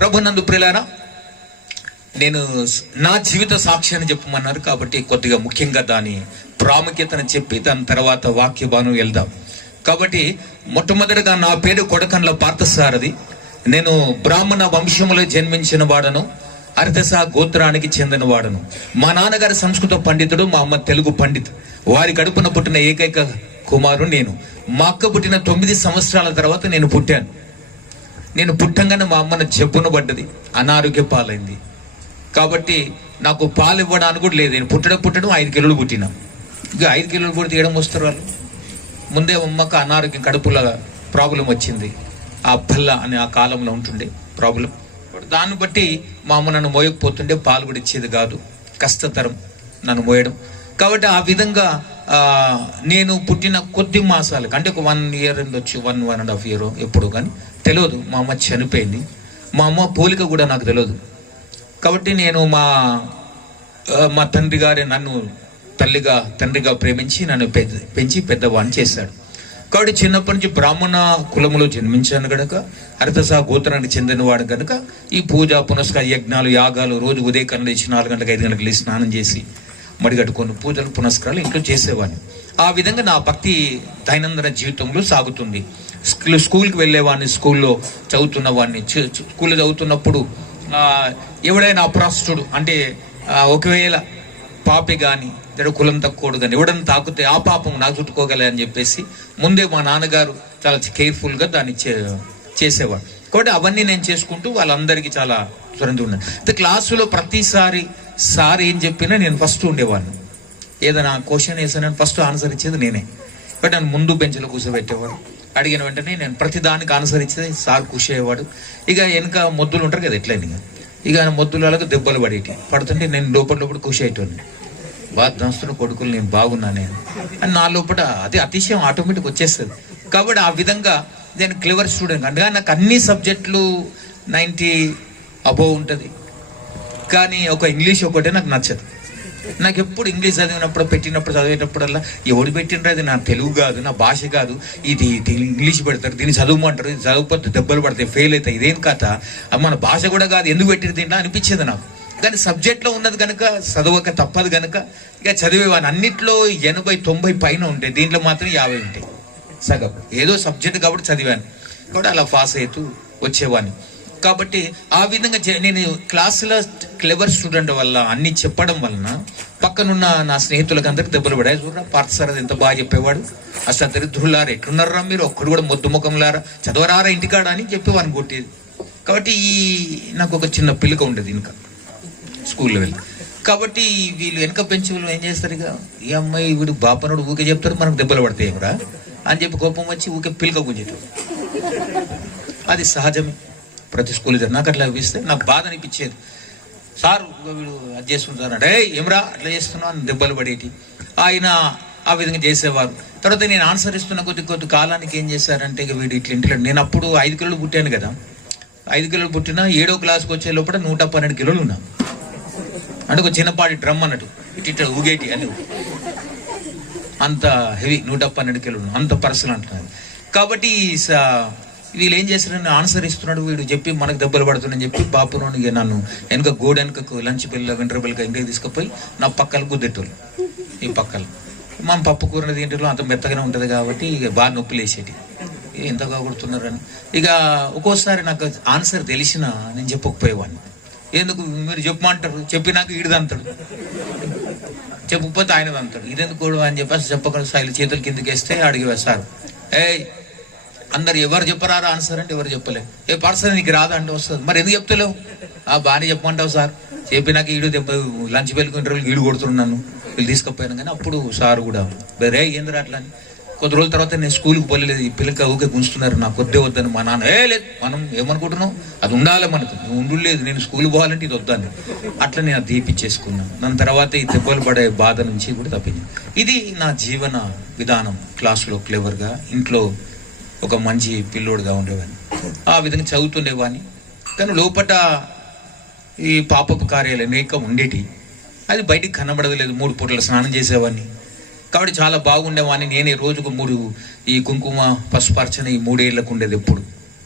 ప్రభునందు ప్రియులారా, నేను నా జీవిత సాక్ష్యాన్ని చెప్పమన్నారు కాబట్టి కొద్దిగా ముఖ్యంగా దాని ప్రాముఖ్యతను చెప్పి దాని తర్వాత వాక్య భాగం వెళ్దాం. కాబట్టి మొట్టమొదటిగా నా పేరు కొడకండ్ల పార్థసారథి. నేను బ్రాహ్మణ వంశములో జన్మించిన వాడను, అర్ధస గోత్రానికి చెందిన వాడను. మా నాన్నగారు సంస్కృత పండితుడు, మా అమ్మ తెలుగు పండితు. వారి కడుపున పుట్టిన ఏకైక కుమారుడు నేను. మా అక్క పుట్టిన 9 సంవత్సరాల తర్వాత నేను పుట్టాను. నేను పుట్టంగానే మా అమ్మను జబ్బున పడ్డది, అనారోగ్య పాలైంది. కాబట్టి నాకు పాలు ఇవ్వడానికి కూడా లేదు. నేను పుట్టడం 5 కిలోలు పుట్టిన. ఇక 5 కిలోలు కూడా తీయడం వస్తారు వాళ్ళు. ముందే అమ్మకు అనారోగ్యం, కడుపుల ప్రాబ్లం వచ్చింది. ఆ పల్ల అనే ఆ కాలంలో ఉంటుండే ప్రాబ్లం. దాన్ని బట్టి మా అమ్మ నన్ను మోయకపోతుండే, పాలు కూడా ఇచ్చేది కాదు. కష్టతరం నన్ను మోయడం. కాబట్టి ఆ విధంగా నేను పుట్టిన కొద్ది మాసాలకు, అంటే ఒక 1 year వచ్చి 1.5 year ఎప్పుడు కానీ తెలియదు, మా అమ్మ చనిపోయింది. మా అమ్మ పోలిక కూడా నాకు తెలియదు. కాబట్టి నేను మా తండ్రి గారే నన్ను తండ్రిగా ప్రేమించి నన్ను పెంచి పెద్దవాడిని చేశాడు. కాబట్టి చిన్నప్పటి నుంచి బ్రాహ్మణ కులములో జన్మించాను గనక, అర్ధస గోత్రానికి చెందినవాడు గనక ఈ పూజ పునస్కార యజ్ఞాలు యాగాలు రోజు ఉదయకాలం లేచి 4 గంటలకు 5 గంటలకు లేచి స్నానం చేసి మడిగట్టుకొని పూజలు పునస్కారాలు ఇంట్లో చేసేవాడిని. ఆ విధంగా నా భక్తి దైనందిన జీవితంలో సాగుతుంది. స్కూల్కి వెళ్ళేవాడిని, స్కూల్లో చదువుతున్నవాడిని. స్కూల్లో చదువుతున్నప్పుడు ఎవడైనా అప్రాస్తుడు, అంటే ఒకవేళ పాపి కానీ కులం తక్కువడు కానీ ఎవడన్నా తాకుతే ఆ పాపం నాకు చుట్టుకోగలే అని చెప్పేసి ముందే మా నాన్నగారు చాలా కేర్ఫుల్గా దాన్ని చేసేవాడు. కాబట్టి అవన్నీ నేను చేసుకుంటూ వాళ్ళందరికీ చాలా త్వరగా ఉన్నాను. అయితే క్లాసులో ప్రతిసారి సార్ ఏం చెప్పినా నేను ఫస్ట్ ఉండేవాడిని. ఏదైనా క్వశ్చన్ వేసానని ఫస్ట్ ఆన్సర్ ఇచ్చేది నేనే. బట్ నన్ను ముందు బెంచ్లో కూర్చోబెట్టేవాడు. అడిగిన వెంటనే నేను ప్రతిదానికి ఆన్సర్ ఇచ్చేది, సార్ ఖుషి అయ్యేవాడు. ఇక వెనక మొద్దులు ఉంటారు కదా ఎట్లయినా, ఇక మొద్దులకు దెబ్బలు పడుతుంటే నేను లోపల ఖుషి అయ్యేటోని. బాగా దంస్తున్న కొడుకులు నేను బాగున్నా నేను అని నా లోపల అది అతిశయం ఆటోమేటిక్ వచ్చేస్తుంది. కాబట్టి ఆ విధంగా నేను క్లెవర్ స్టూడెంట్. అంటే నాకు అన్ని సబ్జెక్టులు 90 అబోవ్ ఉంటుంది. కానీ ఒక ఇంగ్లీష్ ఒకటే నాకు నచ్చదు. నాకు ఎప్పుడు ఇంగ్లీష్ చదివేటప్పుడల్లా ఎవడు పెట్టినరా, అది నా తెలుగు కాదు, నా భాష కాదు, ఇది ఇంగ్లీష్ పెడతారు, దీన్ని చదవమంటారు, ఇది చదవకపోతే దెబ్బలు పడతాయి, ఫెయిల్ అవుతాయి, ఇదేం కథ, మన భాష కూడా కాదు, ఎందుకు పెట్టిన దీంట్లో అనిపించేది నాకు. కానీ సబ్జెక్ట్లో ఉన్నది కనుక చదవక తప్పదు కనుక ఇక చదివేవాడిని. అన్నిట్లో 80-90 పైన ఉంటాయి, దీంట్లో మాత్రం 50 ఉంటాయి సగం. ఏదో సబ్జెక్ట్ కాబట్టి చదివాను, కాబట్టి అలా పాస్ అవుతూ వచ్చేవాడిని. కాబట్టి ఆ విధంగా నేను క్లాసులో క్లెవర్ స్టూడెంట్ వల్ల అన్ని చెప్పడం వలన పక్కనున్న నా స్నేహితులకు అందరికి దెబ్బలు పడాయి. చూడరా పార్థసారథి ఎంత బాగా చెప్పేవాడు, అసలు దరిద్రులారా ఎట్లున్నారా మీరు, ఒక్కడు కూడా మొద్దు ముఖంలారా, చదవరారా ఇంటికాడ అని చెప్పేవాడిని కొట్టేది. కాబట్టి నాకు ఒక చిన్న పిల్లక ఉండేది ఇంకా స్కూల్లో వెళ్ళి. కాబట్టి వీళ్ళు వెనక పెంచి వాళ్ళు ఏం చేస్తారు, ఇక ఈ అమ్మాయి వీడు బాపనుడు ఊకే చెప్తారు, మనకు దెబ్బలు పడతాయి ఏమరా అని చెప్పి కోపం వచ్చి ఊకే పిల్లక గుంజేటాడు. అది సహజమే ప్రతి స్కూల్. నాకు అట్లా అనిపిస్తే నాకు బాధ అనిపించేది. సార్ వీడు అది చేస్తుంటారు అంటే ఏమరా అట్లా చేస్తున్నావు అని దెబ్బలు పడేటి. ఆయన ఆ విధంగా చేసేవారు. తర్వాత నేను ఆన్సర్ ఇస్తున్న కొద్ది కాలానికి ఏం చేశారంటే, ఇక వీడు ఇంట్లో నేను అప్పుడు 5 కిలోలు పుట్టాను కదా, 5 కిలోలు పుట్టినా 7వ క్లాస్కి వచ్చే లోపల 112 కిలోలు ఉన్నా. అంటే ఒక చిన్నపాటి డ్రమ్ అన్నట్టు ఇట్లా ఊగేటి అని, అంత హెవీ 112 కిలోలు అంత పర్సనల్ అంటున్నారు. కాబట్టి వీళ్ళు ఏం చేస్తారని ఆన్సర్ ఇస్తున్నాడు వీడు చెప్పి మనకు దెబ్బలు పడుతుందని చెప్పి బాపునోని నన్ను వెనక వెనకకు లంచ్ బిల్ల వింటర్ బిల్గా ఇంటికి తీసుకుపోయి నా పక్కలు గుద్దెట్టోళ్ళు. ఈ పక్కలు మనం పప్పు కూర తింటారు, అంత మెత్తగానే ఉంటుంది కాబట్టి ఇక బాగా నొప్పులు వేసేటి, ఎంతగా కొడుతున్నారని. ఇక ఒక్కోసారి నాకు ఆన్సర్ తెలిసినా నేను చెప్పకపోయేవాడిని. ఎందుకు మీరు చెప్పమంటారు, చెప్పినాక ఈడదంతాడు, చెప్పకపోతే ఆయనది అంతాడు, ఇదెందుకు కూడా అని చెప్పేసి చెప్పకుండా శైలి చేతులు కిందకి వేస్తే అడిగేవారు సార్, అందరు ఎవరు చెప్పరారా ఆన్సర్ అంటే ఎవరు చెప్పలేదు. ఏ పర్సన్ నీకు రాదా అంటే వస్తుంది, మరి ఎందుకు చెప్తలేవు, బాగానే చెప్పమంటావు సార్, చెప్పినాక ఈడు లంచ్ పెళ్ళుకుంటారు ఈడు కొడుతున్నాను వీళ్ళు తీసుకుపోయాను. కానీ అప్పుడు సార్ కూడా రే ఏందిరా అట్లా అని. కొద్ది రోజుల తర్వాత నేను స్కూల్కి పోలేదు, ఈ పిల్లక ఊకే గుంచుతున్నారు, నాకు వద్దే వద్దని. మా నాన్న లేదు మనం ఏమనుకుంటున్నావు, అది ఉండాలి మనకు, నువ్వు ఉండలేదు, నేను స్కూల్కి పోవాలంటే ఇది వద్దాను. అట్లా నేను దీపించేసుకున్నాను. దాని తర్వాత ఈ దెబ్బలు పడే బాధ నుంచి కూడా తప్పింది. ఇది నా జీవన విధానం. క్లాసులో క్లెవర్గా, ఇంట్లో ఒక మంచి పిల్లోడుగా ఉండేవాడిని, ఆ విధంగా చదువుతుండేవాడిని. కానీ లోపల ఈ పాపపు కార్యాలు అనేక ఉండేటి, అది బయటికి కనబడలేదు. 3 పూటల స్నానం చేసేవాడిని. కాబట్టి చాలా బాగుండేవాడిని. నేనే రోజుకు 3 ఈ కుంకుమ పసుపు అర్చన ఈ 3 ఏళ్ళకు ఉండేది. ఎప్పుడు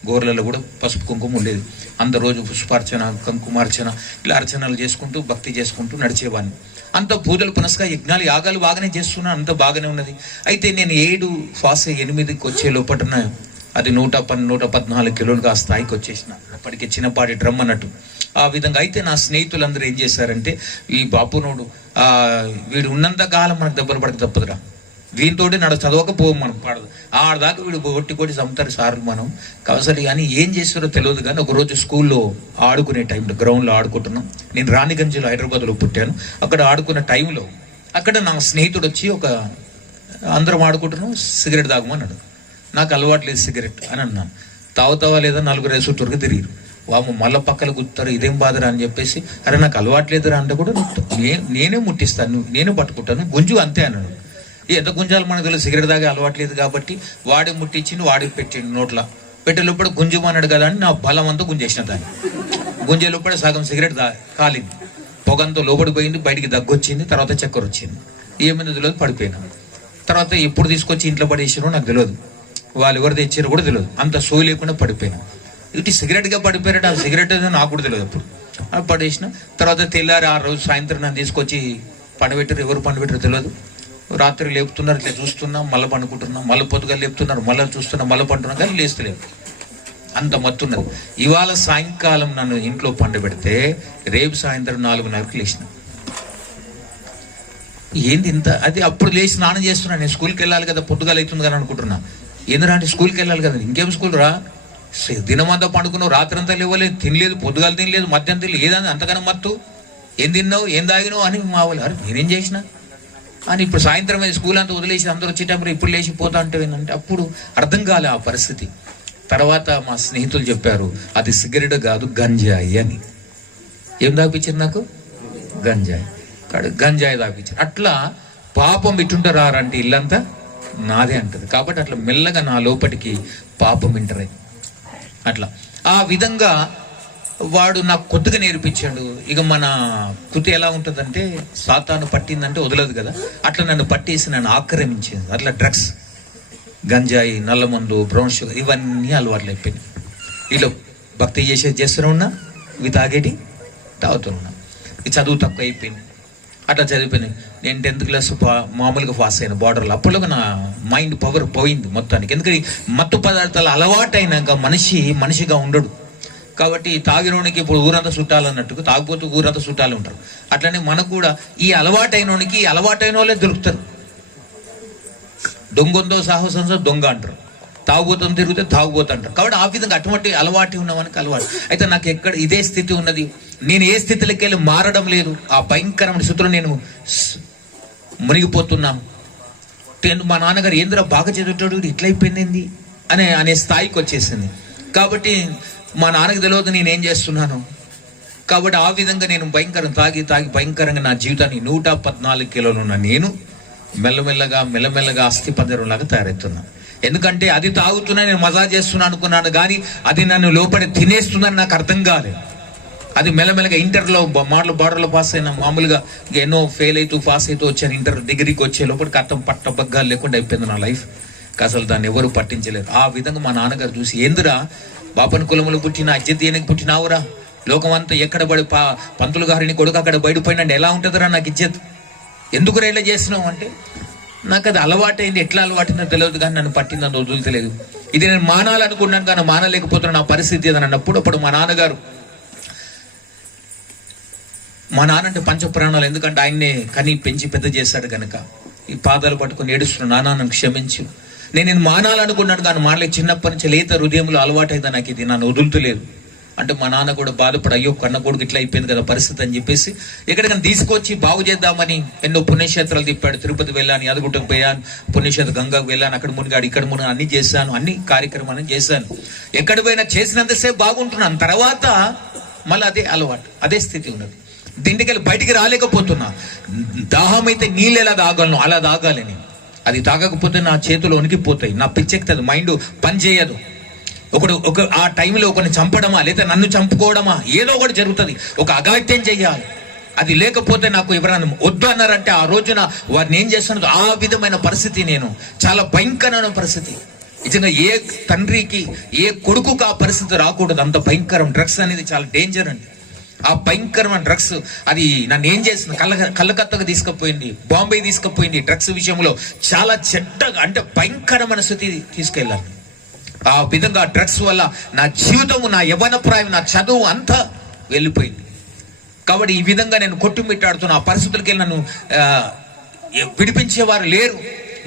గోర్లలో కూడా పసుపు కుంకుమ ఉండేది. అంత రోజు పుష్పార్చన, కుంకుమార్చన, ఇలా అర్చనలు చేసుకుంటూ భక్తి చేసుకుంటూ నడిచేవాడిని. అంత పూజలు పునస్కార యజ్ఞాలు యాగాలు బాగానే చేస్తున్నాను, అంత బాగానే ఉన్నది. అయితే నేను 7 ఫాస్ 8కి వచ్చే లోపటన అది 114 కిలోలుగా ఆ స్థాయికి వచ్చేసిన. అప్పటికి చిన్నపాటి డ్రమ్ అన్నట్టు ఆ విధంగా. అయితే నా స్నేహితులందరూ ఏం చేశారంటే, ఈ బాపునోడు వీడు ఉన్నంత కాలం మనకు దెబ్బలు పడక తప్పదురా, వీనితోటి చదవకపోవు మనం పాడదు, ఆడదాకా వీడు కొట్టి చంపుతారు సార్లు మనం కవసలి. కానీ ఏం చేస్తారో తెలియదు. కానీ ఒకరోజు స్కూల్లో ఆడుకునే టైంలో గ్రౌండ్లో ఆడుకుంటున్నాం. నేను రాణిగంజ్లో హైదరాబాద్లో పుట్టాను. అక్కడ ఆడుకున్న టైంలో అక్కడ నా స్నేహితుడు వచ్చి అందరం ఆడుకుంటున్నాం, సిగరెట్ తాగమన్నాడు. నాకు అలవాటు లేదు సిగరెట్ అని అన్నాను. తాగుతావా లేదా, 4 రేసుటూరుకు తిరిగిరు. వాము మళ్ళీ పక్కన గుర్తారు, ఇదేం బాధరా అని చెప్పేసి, అరే నాకు అలవాటు లేదురా అంటే కూడా నేనే ముట్టిస్తాను, నేనే పట్టుకుంటాను, గుంజు అంతే అన్నాడు. ఎంత గుంజాలు మనకు తెలియదు, సిగరెట్ తాగే అలవాట్లేదు కాబట్టి వాడే ముట్టించిండు, వాడికి పెట్టిండు నోట్లో. పెట్టేలోపల గుంజుమన్నాడు కదా అని నా బలం అంతా గుంజేసిన దాన్ని. గుంజేలోపల సగం సిగరెట్ కాలింది, పొగంతో లోపలికి పోయింది, బయటికి దగ్గొచ్చింది, తర్వాత చక్కెర వచ్చింది. ఏమైందో తెలియదు, పడిపోయినా. తర్వాత ఎప్పుడు తీసుకొచ్చి ఇంట్లో పడేసారో నాకు తెలియదు, వాళ్ళు ఎవరు తెచ్చారో కూడా తెలియదు. అంత సోయి లేకుండా పడిపోయినా. ఇటు సిగరెట్గా పడిపోయారట, ఆ సిగరెట్ నాకు కూడా తెలియదు. అప్పుడు పడేసిన తర్వాత తెల్లారి ఆ రోజు సాయంత్రం నన్ను తీసుకొచ్చి పండబెట్టారు. ఎవరు పండబెట్టారో తెలియదు. రాత్రి లేపుతున్నారు, ఇట్లా చూస్తున్నాం, మళ్ళీ పండుకుంటున్నాం, మళ్ళీ పొద్దుగా లేపుతున్నారు, మళ్ళీ చూస్తున్నాం, మళ్ళీ పండుతున్నాం, కానీ లేస్తలేదు. అంత మత్తున్నది. ఇవాళ సాయంకాలం నన్ను ఇంట్లో పండబెడితే రేపు సాయంత్రం 4:30కి లేచిన. ఏంది ఇంత, అది అప్పుడు లేచి స్నానం చేస్తున్నా. నేను స్కూల్కి వెళ్ళాలి కదా, పొద్దుగాలు అవుతుంది కదా అనుకుంటున్నా. ఏందిరా అంటే స్కూల్కి వెళ్ళాలి కదా. ఇంకేం స్కూల్ రా, దినమంతా పండుకున్నావు, రాత్రి అంతా లేవలేదు, తినలేదు, పొద్దుగాలు తినలేదు, మధ్యాహ్నం తినలేదు, ఏదని అంతగానో మత్తు, ఏం తిన్నావు, ఏం తాగినావు అని మా వాళ్ళు. అరే నేనేం చేసిన అని ఇప్పుడు సాయంత్రం స్కూల్ అంతా వదిలేసి అందరూ వచ్చేటప్పుడు ఇప్పుడు లేచిపోతా అంటే ఏంటంటే అప్పుడు అర్థం కాలే ఆ పరిస్థితి. తర్వాత మా స్నేహితులు చెప్పారు, అది సిగరెట్ కాదు గంజాయి అని. ఏం తాపించారు నాకు? గంజాయి. గంజాయి తాపించారు. అట్లా పాపం ఇటుంటారంటే ఇల్లంతా నాదే అంటది. కాబట్టి అట్లా మెల్లగా నా లోపలికి పాపం వింటరే. అట్లా ఆ విధంగా వాడు నాకు కొత్తగా నేర్పించాడు. ఇక మన కృతి ఎలా ఉంటుందంటే, సాతాను పట్టిందంటే వదలదు కదా, అట్లా నన్ను పట్టేసి నన్ను ఆక్రమించింది. అట్లా డ్రగ్స్, గంజాయి, నల్లమందు, బ్రౌన్ షుగర్ ఇవన్నీ అలవాట్లు అయిపోయినాయి. వీళ్ళు భక్తి చేస్తూనే ఉన్నా, ఇవి తాగుతున్నా. ఈ చదువు తక్కువ అయిపోయింది. అట్లా చదివిపోయినాయి. నేను 10th క్లాస్ మామూలుగా పాస్ అయిన బార్డర్లో. అప్పుడు నా మైండ్ పవర్ పోయింది మొత్తానికి. ఎందుకంటే మత్తు పదార్థాలు అలవాటు అయినాక మనిషిగా ఉండడు. కాబట్టి తాగినోనికి ఇప్పుడు ఊరంతా చుట్టాలు అన్నట్టుగా తాగిపోతూ ఊరంతా చుట్టాలు ఉంటారు. అట్లనే మనకు కూడా ఈ అలవాటైనోనికి అలవాటైన వాళ్ళే దొరుకుతారు. దొంగంతో సాహసంతో దొంగ అంటారు, తాగుబోతం తిరిగితే తాగుబోతు అంటారు. కాబట్టి ఆ విధంగా అటువంటి అలవాటు ఉన్నవానికి అలవాటు. అయితే నాకు ఎక్కడ ఇదే స్థితి ఉన్నది, నేను ఏ స్థితిలోకి వెళ్ళి మారడం లేదు. ఆ భయంకరమైన స్థితిలో నేను మునిగిపోతున్నాను. మా నాన్నగారు ఏందిరా బాగా చదివేటోడు ఇట్లయిపోయింది అనే స్థాయికి వచ్చేసింది. కాబట్టి మా నాన్నకి తెలియదు నేనేం చేస్తున్నాను. కాబట్టి ఆ విధంగా నేను తాగి భయంకరంగా నా జీవితాన్ని 114 కిలోలు ఉన్న నేను మెల్లమెల్లగా అస్థి పంజరంలాగా తయారవుతున్నాను. ఎందుకంటే అది తాగుతున్నా నేను మజా చేస్తున్నా అనుకున్నాను, కానీ అది నన్ను లోపల తినేస్తుందని నాకు అర్థం కాలేదు. అది మెల్లమెల్లగా ఇంటర్లో బార్డర్లో పాస్ అయినా, మామూలుగా ఎన్నో ఫెయిల్ అవుతూ పాస్ అవుతూ వచ్చాను. ఇంటర్ డిగ్రీకి వచ్చే లోపలికి అర్థం పట్టబగ్గాలు లేకుండా అయిపోయింది నా లైఫ్. అసలు దాన్ని ఎవరు పట్టించలేదు. ఆ విధంగా మా నాన్నగారు చూసి, ఏందిరా బాపని కులములు పుట్టిన అజ్జతీయనికి పుట్టినావురా, లోకం అంతా ఎక్కడ పడి పంతులు గారిని కొడుకు అక్కడ బయటపోయినండి ఎలా ఉంటుందిరా నాకు ఇజ్జత్, ఎందుకు రైలా చేసినావు అంటే, నాకు అది అలవాటైంది. ఎట్లా అలవాటైందో తెలియదు, కానీ నన్ను పట్టిందని వదులుతలేదు. ఇది నేను మానాలనుకున్నాను కానీ మానలేకపోతున్నా. నా పరిస్థితి ఏదని అన్నప్పుడు అప్పుడు మా నాన్నగారు, మా నాన్న అంటే పంచప్రాణాలు, ఎందుకంటే ఆయన్నే కని పెంచి పెద్ద చేశాడు కనుక ఈ పాదాలు పట్టుకుని ఏడుస్తున్నాను, నాన్న నన్ను క్షమించు, నేను మానాలనుకున్నాను కానీ మానలే, చిన్నప్పటి నుంచి లేత హృదయంలో అలవాటైందా నాకు, ఇది నన్ను వదులుతలేదు అంటే మా నాన్న కూడా బాధపడి, అయ్యో కన్న కొడుకు ఇట్లా అయిపోయింది కదా పరిస్థితి అని చెప్పేసి ఎక్కడికైనా తీసుకొచ్చి బాగు చేద్దామని ఎన్నో పుణ్యక్షేత్రాలు తిప్పాడు. తిరుపతి వెళ్ళాను, యాదగుట్టకు పోయాను, పుణ్యక్షేత్ర గంగాకు వెళ్ళాను, అక్కడ మునిగాడు ఇక్కడ మునిగాడు, అన్ని చేశాను, అన్ని కార్యక్రమాన్ని చేశాను. ఎక్కడ పోయినా చేసినంతసేపు బాగుంటున్నాను, తర్వాత మళ్ళీ అదే అలవాటు, అదే స్థితి ఉన్నది. దీంటికెళ్ళి బయటికి రాలేకపోతున్నా. దాహం అయితే నీళ్ళు ఎలా తాగలను అలా తాగాలని, అది తాగకపోతే నా చేతులు వణికిపోతాయి, నా పిచ్చెక్కుతుంది, మైండ్ పని చేయదు. ఆ టైంలో ఒకరిని చంపడమా లేదా నన్ను చంపుకోవడమా ఏదో ఒకటి జరుగుతుంది, ఒక అఘాయిత్యం చెయ్యాలి. అది లేకపోతే నాకు ఎవరైనా వద్దు అన్నారంటే ఆ రోజున వారిని ఏం చేస్తున్నది ఆ విధమైన పరిస్థితి, నేను చాలా భయంకరమైన పరిస్థితి. నిజంగా ఏ తండ్రికి ఏ కొడుకుకు ఆ పరిస్థితి రాకూడదు. అంత భయంకరం. డ్రగ్స్ అనేది చాలా డేంజర్ అండి. ఆ భయంకరమైన డ్రగ్స్ అది నన్ను ఏం చేసింది, కళ్ళకత్తగా తీసుకుపోయింది, బాంబే తీసుకుపోయింది. డ్రగ్స్ విషయంలో చాలా చెడ్డగా, అంటే భయంకరమైన స్థితి తీసుకెళ్ళాలి. ఆ విధంగా డ్రగ్స్ వల్ల నా జీవితము, నా యవ్వన ప్రాయం, నా చదువు అంతా వెళ్ళిపోయింది. కాబట్టి ఈ విధంగా నేను కొట్టుమిట్టాడుతున్న ఆ పరిస్థితులకి నన్ను విడిపించేవారు లేరు.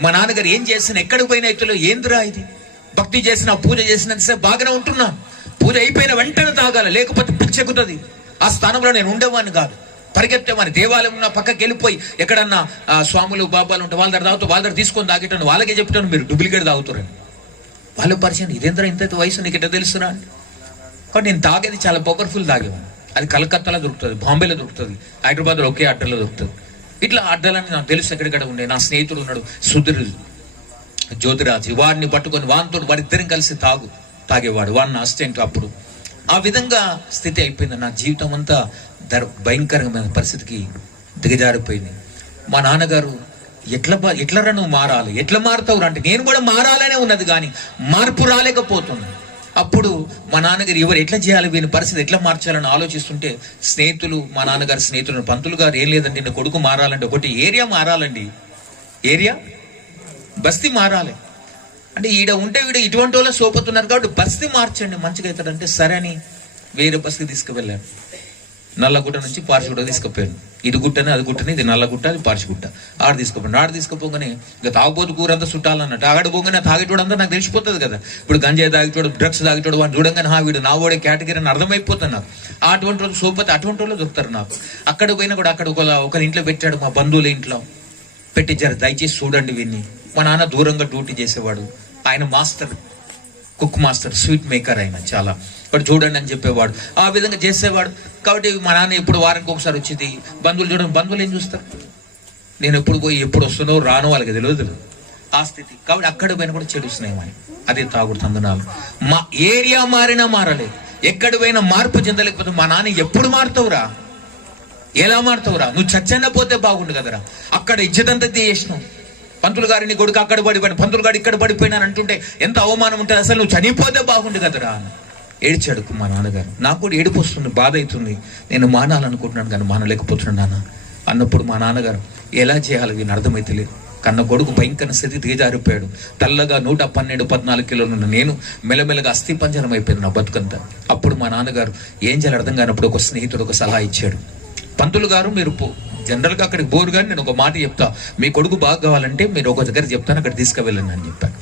మా నాన్నగారు ఏం చేసిన, ఎక్కడికి పోయిన ఇతరులు ఏందిరా ఇది, భక్తి చేసిన పూజ చేసినంతసేపు బాగానే ఉంటున్నా, పూజ అయిపోయిన వెంటనే తాగాలి, లేకపోతే పిచ్చెక్కుతుంది. ఆ స్థానంలో నేను ఉండేవాడిని కాదు, పరిగెత్తేవాడిని. దేవాలయం ఉన్న పక్కకి వెళ్ళిపోయి ఎక్కడన్నా స్వాములు బాబాలు ఉంటే వాళ్ళ దగ్గర తాగుతూ వాళ్ళ దగ్గర తీసుకొని తాగేటాను. వాళ్ళకే చెప్తాను మీరు డూప్లికేట్ తాగుతారని. వాళ్ళ పరిచయం, ఇదేంద్ర ఇంత వయసు నీకు ఎట్లా తెలుసురా అని. కాబట్టి నేను తాగేది చాలా పవర్ఫుల్ తాగేవాడిని. అది కలకత్తాలో దొరుకుతుంది, బాంబేలో దొరుకుతుంది, హైదరాబాద్లో ఒకే అడ్డలో దొరుకుతుంది. ఇట్లా అడ్డలని నాకు తెలుసు ఎక్కడెక్కడ ఉండే. నా స్నేహితుడు ఉన్నాడు సుధీర్, జ్యోతిరాజు, వాడిని పట్టుకొని వాడితో వాడిద్దరం కలిసి తాగేవాడు. వాడిని నా అసిస్టెంట్. అప్పుడు ఆ విధంగా స్థితి అయిపోయింది. నా జీవితం అంతా భయంకరమైన పరిస్థితికి దిగజారిపోయింది. మా నాన్నగారు ఎట్లరా నువ్వు మారాలి, ఎట్లా మారుతావు అంటే నేను కూడా మారాలనే ఉన్నది కానీ మార్పు రాలేకపోతున్నాను. అప్పుడు మా నాన్నగారు ఎవరు ఎట్లా చేయాలి, వీని పరిస్థితి ఎట్లా మార్చాలని ఆలోచిస్తుంటే స్నేహితులు, మా నాన్నగారు స్నేహితులు, పంతులు గారు ఏం లేదండి నా కొడుకు మారాలంటే ఒకటి ఏరియా మారాలండి, ఏరియా బస్తీ మారాలి అంటే ఈడ ఉంటే వీడు ఇటువంటి వాళ్ళ సోపుతున్నారు కాబట్టి బస్తీ మార్చండి మంచిగా అవుతాడంటే సరే అని వేరే బస్తీ తీసుకువెళ్ళాను. నల్లగుట్ట నుంచి పార్చిగుట్ట తీసుకుపోయాను. ఇది గుట్టనే అది గుట్టని, ఇది నల్లగుట్ట అది పార్చిగుట్ట. ఆడ తీసుకుపోగానే ఇక తాగుబోతు కూరంతా చుట్టాలన్నట్టు ఆడ పోగానే తాగేటోడు అంతా నాకు తెలిసిపోతుంది కదా. ఇప్పుడు గంజాయి తాగేటోడు, డ్రగ్స్ తాగేటోడు, వాడిని చూడంగానే వీడు నా వాడే కేటగిరీ అని అర్థమైపోతుంది నాకు. అటువంటి వాళ్ళు సోపోతే అటువంటి వాళ్ళు దొరుకుతారు నాకు. అక్కడ పోయినా కూడా అక్కడ ఒకరి ఇంట్లో పెట్టాడు, మా బంధువుల ఇంట్లో పెట్టి దయచేసి చూడండి వీన్ని. మా నాన్న దూరంగా డ్యూటీ చేసేవాడు. ఆయన master, cook master, sweet maker ఆయన చాలా. ఇక్కడ చూడండి అని చెప్పేవాడు. ఆ విధంగా చేసేవాడు. కాబట్టి మా నాన్న ఎప్పుడు వారానికి ఒకసారి వచ్చేది. బంధువులు చూడండి, బంధువులు ఏం చూస్తారు, నేను ఎప్పుడు పోయి ఎప్పుడు వస్తున్నో రాను వాళ్ళకి తెలియదు ఆ స్థితి. కాబట్టి అక్కడ పోయినా కూడా చెడు స్నేహం, అదే తాగుడు తందనాలు. మా ఏరియా మారినా మారలేదు, ఎక్కడ పోయినా మార్పు చెందలేకపోతే మా నాన్న ఎప్పుడు మారుతావురా, ఎలా మారుతావురా, నువ్వు చచ్చన్న పోతే బాగుండు కదరా. అక్కడ ఇజ్జతంతా చేసినావు. పంతులు గారిని కొడుకు అక్కడ పడిపోయాను, పంతులు గారు ఇక్కడ పడిపోయినాను అంటుంటే ఎంత అవమానం ఉంటుంది. అసలు నువ్వు చనిపోతే బాగుండు కదరా అని ఏడ్చాడు మా నాన్నగారు. నాకు కూడా ఏడుపు వస్తుంది, బాధ అవుతుంది. నేను మానాలనుకుంటున్నాను కానీ మానలేకపోతున్నాను నాన్న అన్నప్పుడు మా నాన్నగారు ఎలా చేయాలి వీని అర్థమైతే లేదు. కన్న కొడుకు భయంకర స్థితి దిగజారిపోయాడు. తెల్లగా 112-14 కిలోలు ఉన్న నేను మెల్లమెల్లగా అస్థి పంజరం అయిపోయింది నా బతుకంతా. అప్పుడు మా నాన్నగారు ఏం చేయాలి అర్థం కానప్పుడు ఒక స్నేహితుడు ఒక సలహా ఇచ్చాడు. పంతులు గారు మీరు జనరల్గా అక్కడికి బోరు కానీ నేను ఒక మాట చెప్తా, మీ కొడుకు బాగా కావాలంటే మీరు ఒక దగ్గర చెప్తాను, అక్కడ తీసుకువెళ్ళండి అని చెప్పాను.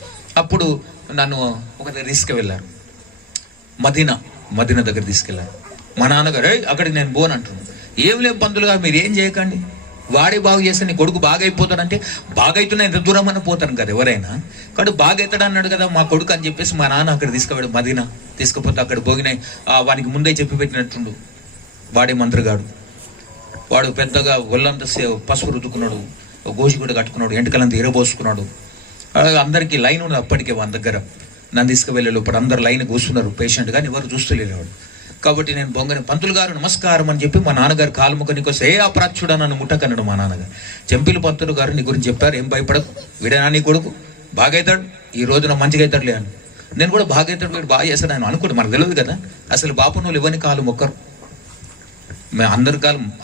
అప్పుడు నన్ను ఒక దగ్గర తీసుకువెళ్ళారు, మదీనా దగ్గర తీసుకెళ్ళారు. మా నాన్నగారు అక్కడికి నేను బోన్ అంటున్నాను. ఏం లేవు పంతులు గారు మీరు ఏం చేయకండి, వాడే బాగు చేస్తే నీ కొడుకు బాగా అయిపోతాడంటే బాగా అవుతున్నా ఎంత దూరం అని పోతాను కదా ఎవరైనా. కాబట్టి బాగా అవుతాడు అన్నాడు కదా మా కొడుకు అని చెప్పేసి మా నాన్న అక్కడ తీసుకుపోయాడు. మదీనా తీసుకుపోతే అక్కడ భోగినాయి వానికి ముందే చెప్పి పెట్టినట్టుండు. వాడే మంత్రిగాడు, వాడు పెద్దగా ఒళ్ళంతా పసుపు రుద్దుకున్నాడు, గోషి కూడా కట్టుకున్నాడు, ఎంటకలంతా ఎరబోసుకున్నాడు. అందరికీ లైన్ ఉన్నది అప్పటికే వాళ్ళ దగ్గర. నన్ను తీసుకువెళ్ళే లోపల అందరు లైన్ కూర్చున్నారు పేషెంట్ కానీ ఎవరు చూస్తలేవాడు. కాబట్టి నేను బొంగని పంతులు గారు నమస్కారం అని చెప్పి మా నాన్నగారు కాలు ముఖ నీకోసం ఏ అప్రాచ్యుడా నన్ను ముట్టకన్నాడు మా నాన్నగారు. చెంపిలు పంతులు గారు నీ గురించి చెప్పారు, ఏం భయపడకు, వీడేనా నీ కొడుకు బాగైతాడు, ఈ రోజున మంచిగా అవుతాడులే అని. నేను కూడా బాగైతాడు, వీడు బాగా చేస్తాడు అని అనుకోండి, మనకు తెలియదు కదా. అసలు బాపు నువ్వు ఇవ్వని కాలు మొక్కరు, మేము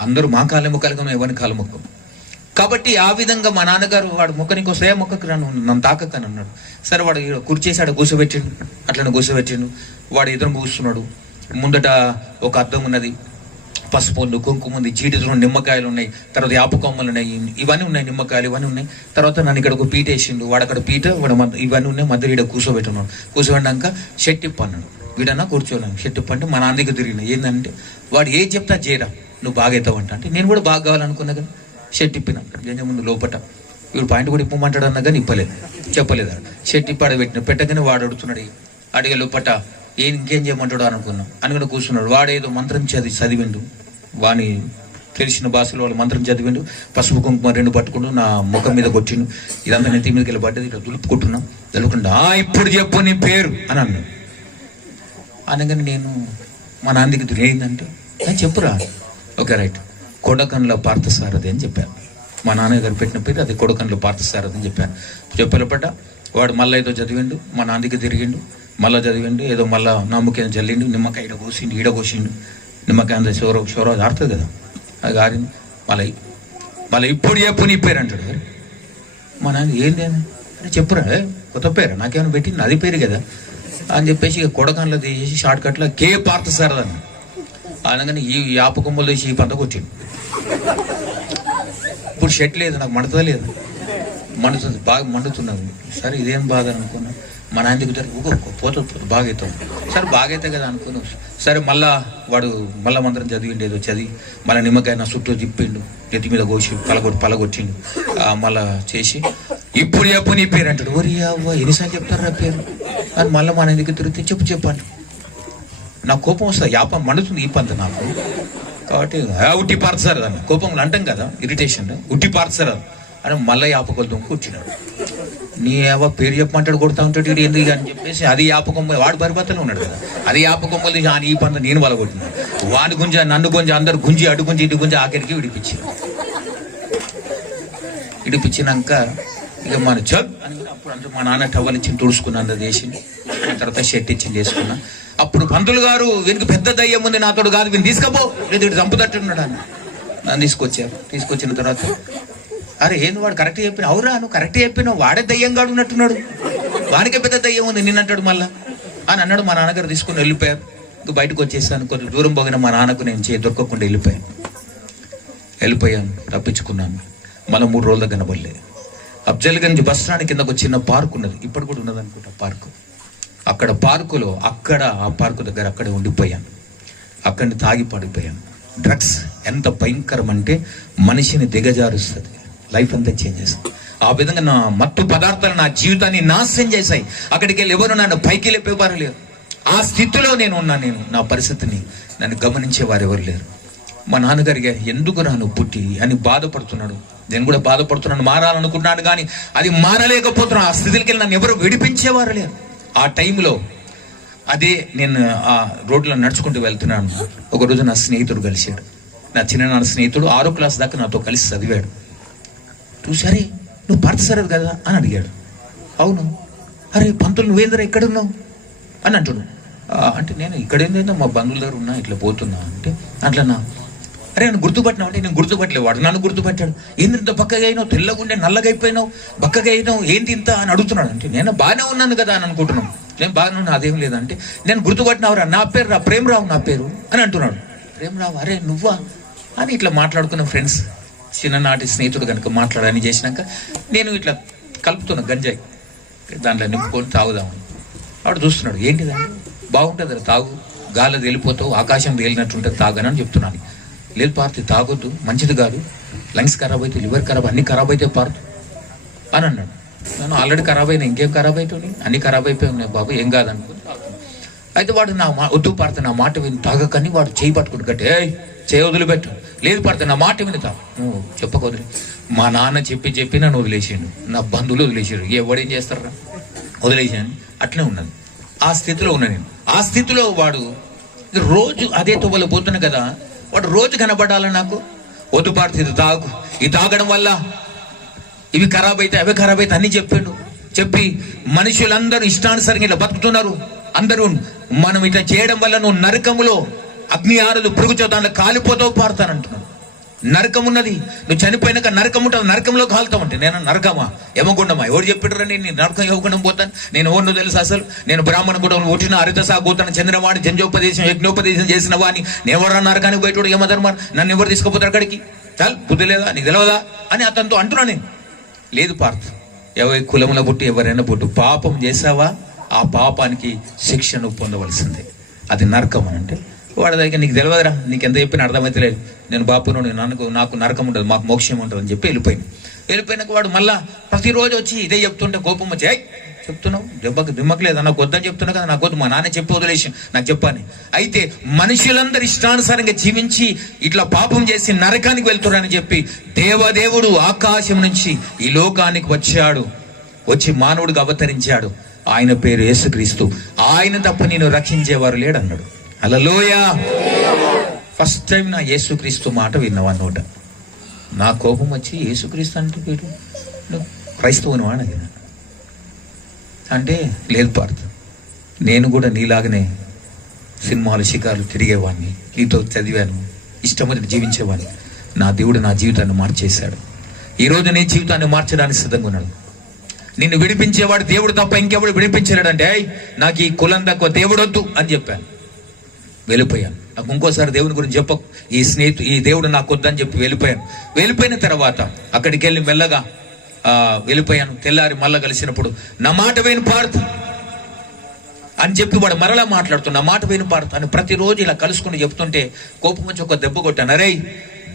అందరూ మా కాళ్ళే మొక్కలు కానీ ఎవరిని కాలు మొక్కం. కాబట్టి ఆ విధంగా మా నాన్నగారు వాడు మొక్కని కోసం ఏ మొక్కకు రాను నన్ను తాకక్కని అన్నాడు. సరే వాడు కుర్చేసి ఆడ కూర్చోబెట్టిండు, అట్లనే కూర్చోబెట్టిండు. వాడు ఎదురు కూర్చున్నాడు. ముందట ఒక అద్దం ఉన్నది, పసుపు, కుంకుమ ఉంది, జీడితో నిమ్మకాయలు ఉన్నాయి, తర్వాత యాప కొమ్మలు ఉన్నాయి, ఇవన్నీ ఉన్నాయి, నిమ్మకాయలు ఇవన్నీ ఉన్నాయి. తర్వాత నన్ను ఇక్కడ ఒక పీట వేసిండు, వాడు అక్కడ పీట వాడు ఇవన్నీ ఉన్నాయి. మధ్యలో ఈడ కూర్చోబెట్టున్నాడు. కూర్చోబెట్టాక షెట్టిప్పు అన్నాడు. వీడన్నా కూర్చోలేను, షెట్టిప్పు అంటే మా నాన్న దగ్గర తిరిగిన ఏంటంటే వాడు ఏం చెప్తా చేయరా నువ్వు బాగా అవుతావంట. అంటే నేను కూడా బాగా కావాలనుకున్నా కానీ షెట్ ఇప్పినా జంజ ముందు లోపట. వీడు పాయింట్ కూడా ఇప్పమంటాడు అన్నా కానీ చెప్పలేదు. షెట్ ఇప్పాడ పెట్టగానే వాడు అడుగుతున్నాడు. అడిగే లోపట ఇంకేం చేయమంటాడు అనుకుని కూర్చున్నాడు. వాడేదో మంత్రం చదివిండు, వాని తెలిసిన భాషలో వాళ్ళు మంత్రం చదివిండు. పసుపు కుంకుమ 2 పట్టుకుంటూ నా ముఖం మీద కొట్టిండు. ఇదంతా నెత్తి మీదకి వెళ్ళి పడ్డది, ఇట్లా దులుపుకుంటున్నాం. దులుపుకుంటా ఇప్పుడు చెప్పు నీ పేరు అని అన్నాడు. అనగానే నేను మా నాన్నకి ఏంటంటే చెప్పురా, ఓకే రైట్, కొడకండ్ల పార్థసారథి అని చెప్పాను. మా నాన్నగారు పెట్టిన పేరు అది కొడకండ్ల పార్థసారథి అని చెప్పాను. చెప్పేపట వాడు మళ్ళీ ఏదో చదివిండు, మా నాన్నకి తిరిగిండు, మళ్ళీ చదివిండు, ఏదో మళ్ళీ నమ్మకం చల్లిండు, నిమ్మకాయ ఈడ కోసిండు, ఈడ కోసిండు, నిమ్మకాయ అంత షోరో ఆడుతుంది కదా, అది గారింది. మళ్ళీ ఇప్పుడు చెప్పు నీ పేరు అంటాడు. మా నాన్న ఏంది అని చెప్పురా, కొత్త పేరు నాకేమైనా పెట్టింది, అది పేరు కదా అని చెప్పేసి ఇక కొడకాన్లో తీసేసి షార్ట్ కట్లో కే పార్థసారథి అన్న. అనగానే ఈ యాప కొమ్మలు తీసి ఈ పంట కొట్టిండు. ఇప్పుడు షర్ట్ లేదు, నాకు మండుతుందా లేదు, మండుతుంది, బాగా మండుతున్నది. సరే ఇదేం బాధ అనుకున్నా, మా నాన్న దిగుతారు పోతుంది బాగా అవుతాం. సరే బాగా అవుతాయి కదా అనుకున్నాం. సరే వాడు మళ్ళా మంత్రం చదివిండు, ఏదో చదివి మళ్ళీ నిమ్మకాయ నా చుట్టూ తిప్పిండు, ఎత్తి మీద కోసి పలగొట్టిండు. మళ్ళా చేసి ఇప్పుడు చెప్పు నీ పేరు అంటాడు. ఓరి అవ్వ ఎన్నిసార్లు చెప్తారు నా పేరు అని మళ్ళీ మా నాన్న దగ్గర తిరిగితే చెప్పండి. నాకు కోపం వస్తుంది, యాపం మండుతుంది ఈ పంత నాకు. కాబట్టి ఉట్టి పార్చారు అన్న, కోపంలో అంటాం కదా ఇరిటేషన్, ఉట్టి పార్చారు అని మళ్ళీ యాపకొలతో కూర్చున్నాడు. నీ ఏవో పేరు చెప్పమంటాడు, కొడతా ఉంటాడు ఇటు ఎందుకు అని చెప్పేసి అది యాపకొమ్మ, వాడు పరిపత్తలో ఉన్నాడు కదా, అది యాపకొమ్మలు ఈ పంత నేను వలగొట్టినాడు. వాడి గుంజ నన్ను గుంజ అందరు గుంజి అటు గుంజి ఇటు గుంజి ఆఖరికి విడిపించినాక ఇక మన చల్ అని అప్పుడు అంటే మా నాన్న టవల్ ఇచ్చి తుడుచుకున్నా, అందరు చేసింది. తర్వాత షర్ట్ ఇచ్చింది చేసుకున్నా. అప్పుడు పంతులు గారు వీనికి పెద్ద దయ్యం ఉంది నాతోడు కాదు, వీని తీసుకపో లేదు ఇటు చంపుతట్టున్నాడు అని నన్ను తీసుకొచ్చారు. తీసుకొచ్చిన తర్వాత అరే ఏంది వాడు కరెక్ట్ చెప్పిన, అవురా నువ్వు కరెక్ట్ చెప్పినావు, వాడే దయ్యంగా ఉన్నట్టున్నాడు, వానికే పెద్ద దయ్యం ఉంది నిన్నంటాడు మళ్ళా అని అన్నాడు. మా నాన్నగారు తీసుకుని వెళ్ళిపోయారు. ఇంక బయటకు వచ్చేసాను, కొంచెం దూరం పోగిన మా నాన్నకు నేను దొరకకుండా వెళ్ళిపోయాను, తప్పించుకున్నాను. మళ్ళీ 3 రోజుల కనబడలేదు. అఫ్జల్గంజ్ బస్ స్టాండ్ కింద ఒక చిన్న పార్క్ ఉన్నది, ఇప్పుడు కూడా ఉన్నది అనుకుంటా పార్కు. అక్కడ పార్కులో ఆ పార్కు దగ్గర అక్కడే ఉండిపోయాను. అక్కడిని తాగి పడిపోయాను. డ్రగ్స్ ఎంత భయంకరం అంటే మనిషిని దిగజారుస్తుంది, లైఫ్ అంతా చేంజ్ చేస్తుంది. ఆ విధంగా నా మత్తు పదార్థాలు నా జీవితాన్ని నాశనం చేశాయి. అక్కడికి వెళ్ళి ఎవరు నన్ను పైకి లేపేవారు లేరు. ఆ స్థితిలో నేను నా పరిస్థితిని నన్ను గమనించే వారు ఎవరు లేరు. మా నాన్నగారికి ఎందుకు రాను పుట్టి అని బాధపడుతున్నాడు. నేను కూడా బాధపడుతున్నాను, మారాలనుకుంటున్నాను కానీ అది మారలేకపోతున్నాను. ఆ స్థితికి వెళ్ళి నన్ను ఎవరు విడిపించేవారు లేరు. ఆ టైంలో అదే నేను ఆ రోడ్లో నడుచుకుంటూ వెళ్తున్నాను. ఒకరోజు నా స్నేహితుడు కలిశాడు. నా చిన్ననాన్న స్నేహితుడు 6వ క్లాస్ దాకా నాతో కలిసి చదివాడు. చూసారే నువ్వు పార్థసారథి కదా అని అడిగాడు. అవును. అరే పంతులు నువ్వేంద్రా ఎక్కడున్నావు అని అంటున్నావు. అంటే నేను ఇక్కడేందో మా బంధువుల దగ్గర ఉన్నా, ఇట్లా పోతున్నా అంటే అట్లన్నా. అరే నన్ను గుర్తుపట్టినావు అంటే నేను గుర్తుపట్టలేదు, వాడు నన్ను గుర్తుపట్టాడు. ఏంది ఇంత బక్కగా అయినావు, తెల్లగుండే నల్లగా అయిపోయినావు, బక్కగా అయినావు, ఏంటి ఇంత అని అడుగుతున్నాడు. అంటే నేను బాగానే ఉన్నాను కదా అని అనుకుంటున్నాను. నేను బాగానే ఉన్నా, అదేం లేదంటే నేను గుర్తుపట్టినవరా, నా పేరు రా ప్రేమరావు నా పేరు అని అంటున్నాడు. ప్రేమరావు అరే నువ్వా అని ఇట్లా మాట్లాడుకున్న ఫ్రెండ్స్, చిన్ననాటి స్నేహితుడు కనుక మాట్లాడని చేసినాక నేను ఇట్లా కలుపుతున్నా గంజాయి, దాంట్లో నింపుకొని తాగుదామని. వాడు చూస్తున్నాడు, ఏంటిదండి బాగుంటుంది రా తాగు, గాలి తేలిపోతావు, ఆకాశం తేలినట్టుంటుంది తాగనని చెప్తున్నాను. లేదు పార్తీ తాగొద్దు, మంచిది కాదు, లంగ్స్ ఖరాబ్ అయితే, లివర్ ఖరాబ్, అన్ని ఖరాబ్ అయితే పార్తు అని అన్నాడు. నేను ఆల్రెడీ ఖరాబ్ అయినా, ఇంకేం ఖరాబ్ అవుతుంది, అన్ని ఖరాబ్ అయిపోయి ఉన్నాయి బాబు, ఏం కాదనుకుని. అయితే వాడు వద్దు పార్త నా మాట విని తాగకని వాడు చేయి పట్టుకుని కట్టి చేయి వదిలిపెట్టు, లేదు పార్త నా మాట విని తాగు, నువ్వు చెప్పకొదిలే. మా నాన్న చెప్పి నన్ను వదిలేసాడు, నా బంధువులు వదిలేసాడు, ఎవడేం చేస్తారా వదిలేసాను. అట్లే ఉన్నది, ఆ స్థితిలో ఉన్నా నేను. ఆ స్థితిలో వాడు రోజు అదే తొవ్వలు పోతున్నా కదా, వాడు రోజు కనబడాలని నాకు, వద్దు పార్త ఇది తాగు, ఇది తాగడం వల్ల ఇవి ఖరాబ్ అయితే అవి ఖరాబ్ అయితే అన్ని చెప్పి మనుషులందరూ ఇష్టానుసారంగా ఇట్లా బతుకుతున్నారు. అందరూ మనం ఇట్లా చేయడం వల్ల నువ్వు నరకములో అగ్ని ఆరదు, పురుగుతో దాంట్లో కాలిపోతావు పారుతానంటున్నాడు. నరకం ఉన్నది, నువ్వు చనిపోయినాక నరకం ఉంటుంది, నరకంలో కాలుతావు. అంటే నేను నరకమా యమగుండమా, ఎవరు చెప్పిడరా నేను నరకం యమగుండం పోతాను, నేను ఎవరినో తెలుసు అసలు, నేను బ్రాహ్మణ గుండం ఒట్టిన హరితసాగోతాను, చంద్రవాణి జంజోపదేశం యజ్ఞోపదేశం చేసిన వాడిని, నేను ఎవరా నరకానికి పోయేటోడు యమధర్మాన్ని, నన్ను ఎవరు తీసుకుపోతారు అక్కడికి, చాలు బుద్ధి లేదా నీకు తెలియదా అని అతనితో అంటున్నా నేను. లేదు పార్థ, ఎవరి కులంలో పుట్టి ఎవరైనా పుట్టు, పాపం చేసావా ఆ పాపానికి శిక్షను పొందవలసిందే, అది నరకం అని. అంటే వాడి దగ్గర నీకు తెలియదురా, నీకు ఎంత చెప్పినా అర్థమైతే లేదు, నేను బాపును నాకు నరకం ఉంటుంది, మాకు మోక్షం ఉంటుంది అని చెప్పి వెళ్ళిపోయినాక వాడు మళ్ళా ప్రతిరోజు వచ్చి ఇదే చెప్తుంటే కోపం వచ్చి, చెప్తున్నావు దిమ్మకు లేదా, నాకు వద్దని చెప్తున్నా కదా, నాకు వద్దు, మా నాన్న చెప్పి వదిలేసి నాకు చెప్పాను. అయితే మనుషులందరూ ఇష్టానుసారంగా జీవించి ఇట్లా పాపం చేసి నరకానికి వెళ్తున్నారని చెప్పి దేవదేవుడు ఆకాశం నుంచి ఈ లోకానికి వచ్చి మానవుడిగా అవతరించాడు. ఆయన పేరు యేసుక్రీస్తు. ఆయన తప్ప నేను రక్షించేవారు లేడన్నాడు. హల్లెలూయా. ఫస్ట్ టైం నా యేసుక్రీస్తు మాట విన్నవన్నోట. నా కోపం వచ్చి యేసుక్రీస్తు అంటే పేరు నువ్వు క్రైస్తవుని వాడగిన అంటే లేదు పార్థ, నేను కూడా నీలాగనే సినిమాలు షికారులు తిరిగేవాడిని, నీతో చదివాను, ఇష్టమని జీవించేవాడిని. నా దేవుడు నా జీవితాన్ని మార్చేశాడు. ఈరోజు నీ జీవితాన్ని మార్చడానికి సిద్ధంగా ఉన్నాడు. నిన్ను విడిపించేవాడు దేవుడు తప్ప ఇంకెవడు విడిపించలేడంటే, నాకు ఈ కులం తక్కువ, దేవుడు వద్దు అని చెప్పాను, వెళ్ళిపోయాను. నాకు ఇంకోసారి దేవుని గురించి చెప్పకు, ఈ దేవుడు నాకు వద్దని చెప్పి వెళ్ళిపోయాను. వెళ్ళిపోయిన తర్వాత అక్కడికి వెళ్ళి మెల్లగా వెళ్ళిపోయాను. తెల్లారి మళ్ళా కలిసినప్పుడు నా మాట విని పార్థ అని చెప్పి వాడు మరలా మాట్లాడుతున్నా, నా మాట విని పార్థ అని ప్రతిరోజు ఇలా కలుసుకుని చెప్తుంటే కోపం వచ్చి ఒక దెబ్బ కొట్టాను. అరే,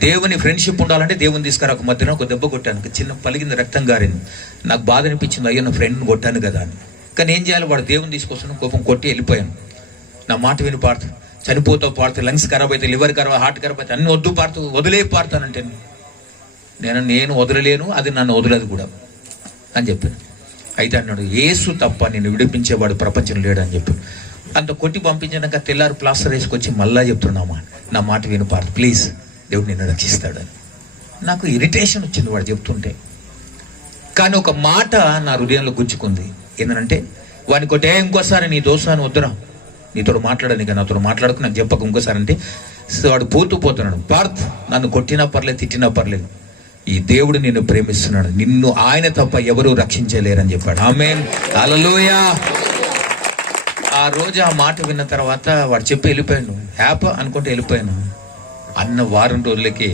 దేవుని ఫ్రెండ్షిప్ ఉండాలంటే దేవుని తీసుకురా. ఒక మధ్యన ఒక దెబ్బ కొట్టాను, చిన్న పలిగింది, రక్తం గారింది. నాకు బాధ అనిపించింది, అయ్యో నా ఫ్రెండ్ని కొట్టాను కదా అని. కానీ ఏం చేయాలి, వాడు దేవుని తీసుకొస్తున్నాను, కోపం కొట్టి వెళ్ళిపోయాను. నా మాట విని పార్థ, చనిపోతావు పార్థ, లంగ్స్ ఖరాబ్ అయితే, లివర్ ఖరాబ్, హార్ట్ ఖరాబ్ అయితే, అన్ని వద్దు పార్థ, వదిలే పార్థానంటే నేను వదలలేను, అది నన్ను వదలదు కూడా అని చెప్పాను. అయితే అన్నాడు, యేసు తప్ప నేను విడిపించేవాడు ప్రపంచం లేడని చెప్పాడు. అంత కొట్టి పంపించాక తెల్లారు ప్లాస్టర్ వేసుకొచ్చి మళ్ళా చెప్తున్నామా, నా మాట విను పార్థ, ప్లీజ్, దేవుడు నిన్ను రక్షిస్తాడని. నాకు ఇరిటేషన్ వచ్చింది వాడు చెప్తుంటే. కానీ ఒక మాట నా హృదయంలో గుచ్చుకుంది. ఏంటంటే, వాడిని కొట్టే ఇంకోసారి నీ దోసాన్ని వద్దురా, నీతో మాట్లాడని కానీ నాతో మాట్లాడుకు, నాకు చెప్పక ఇంకోసారి అంటే వాడు పోతున్నాడు. పార్థ్, నన్ను కొట్టినా పర్లేదు, తిట్టినా పర్లేదు, ఈ దేవుడు నిన్ను ప్రేమిస్తున్నాడు, నిన్ను ఆయన తప్ప ఎవరూ రక్షించలేరని చెప్పాడు. ఆమేన్, హల్లెలూయా. ఆ రోజు ఆ మాట విన్న తర్వాత వాడు చెప్పి వెళ్ళిపోయాను, హ్యాపీ అనుకుంటే వెళ్ళిపోయాను. అన్న వారం రోజులకి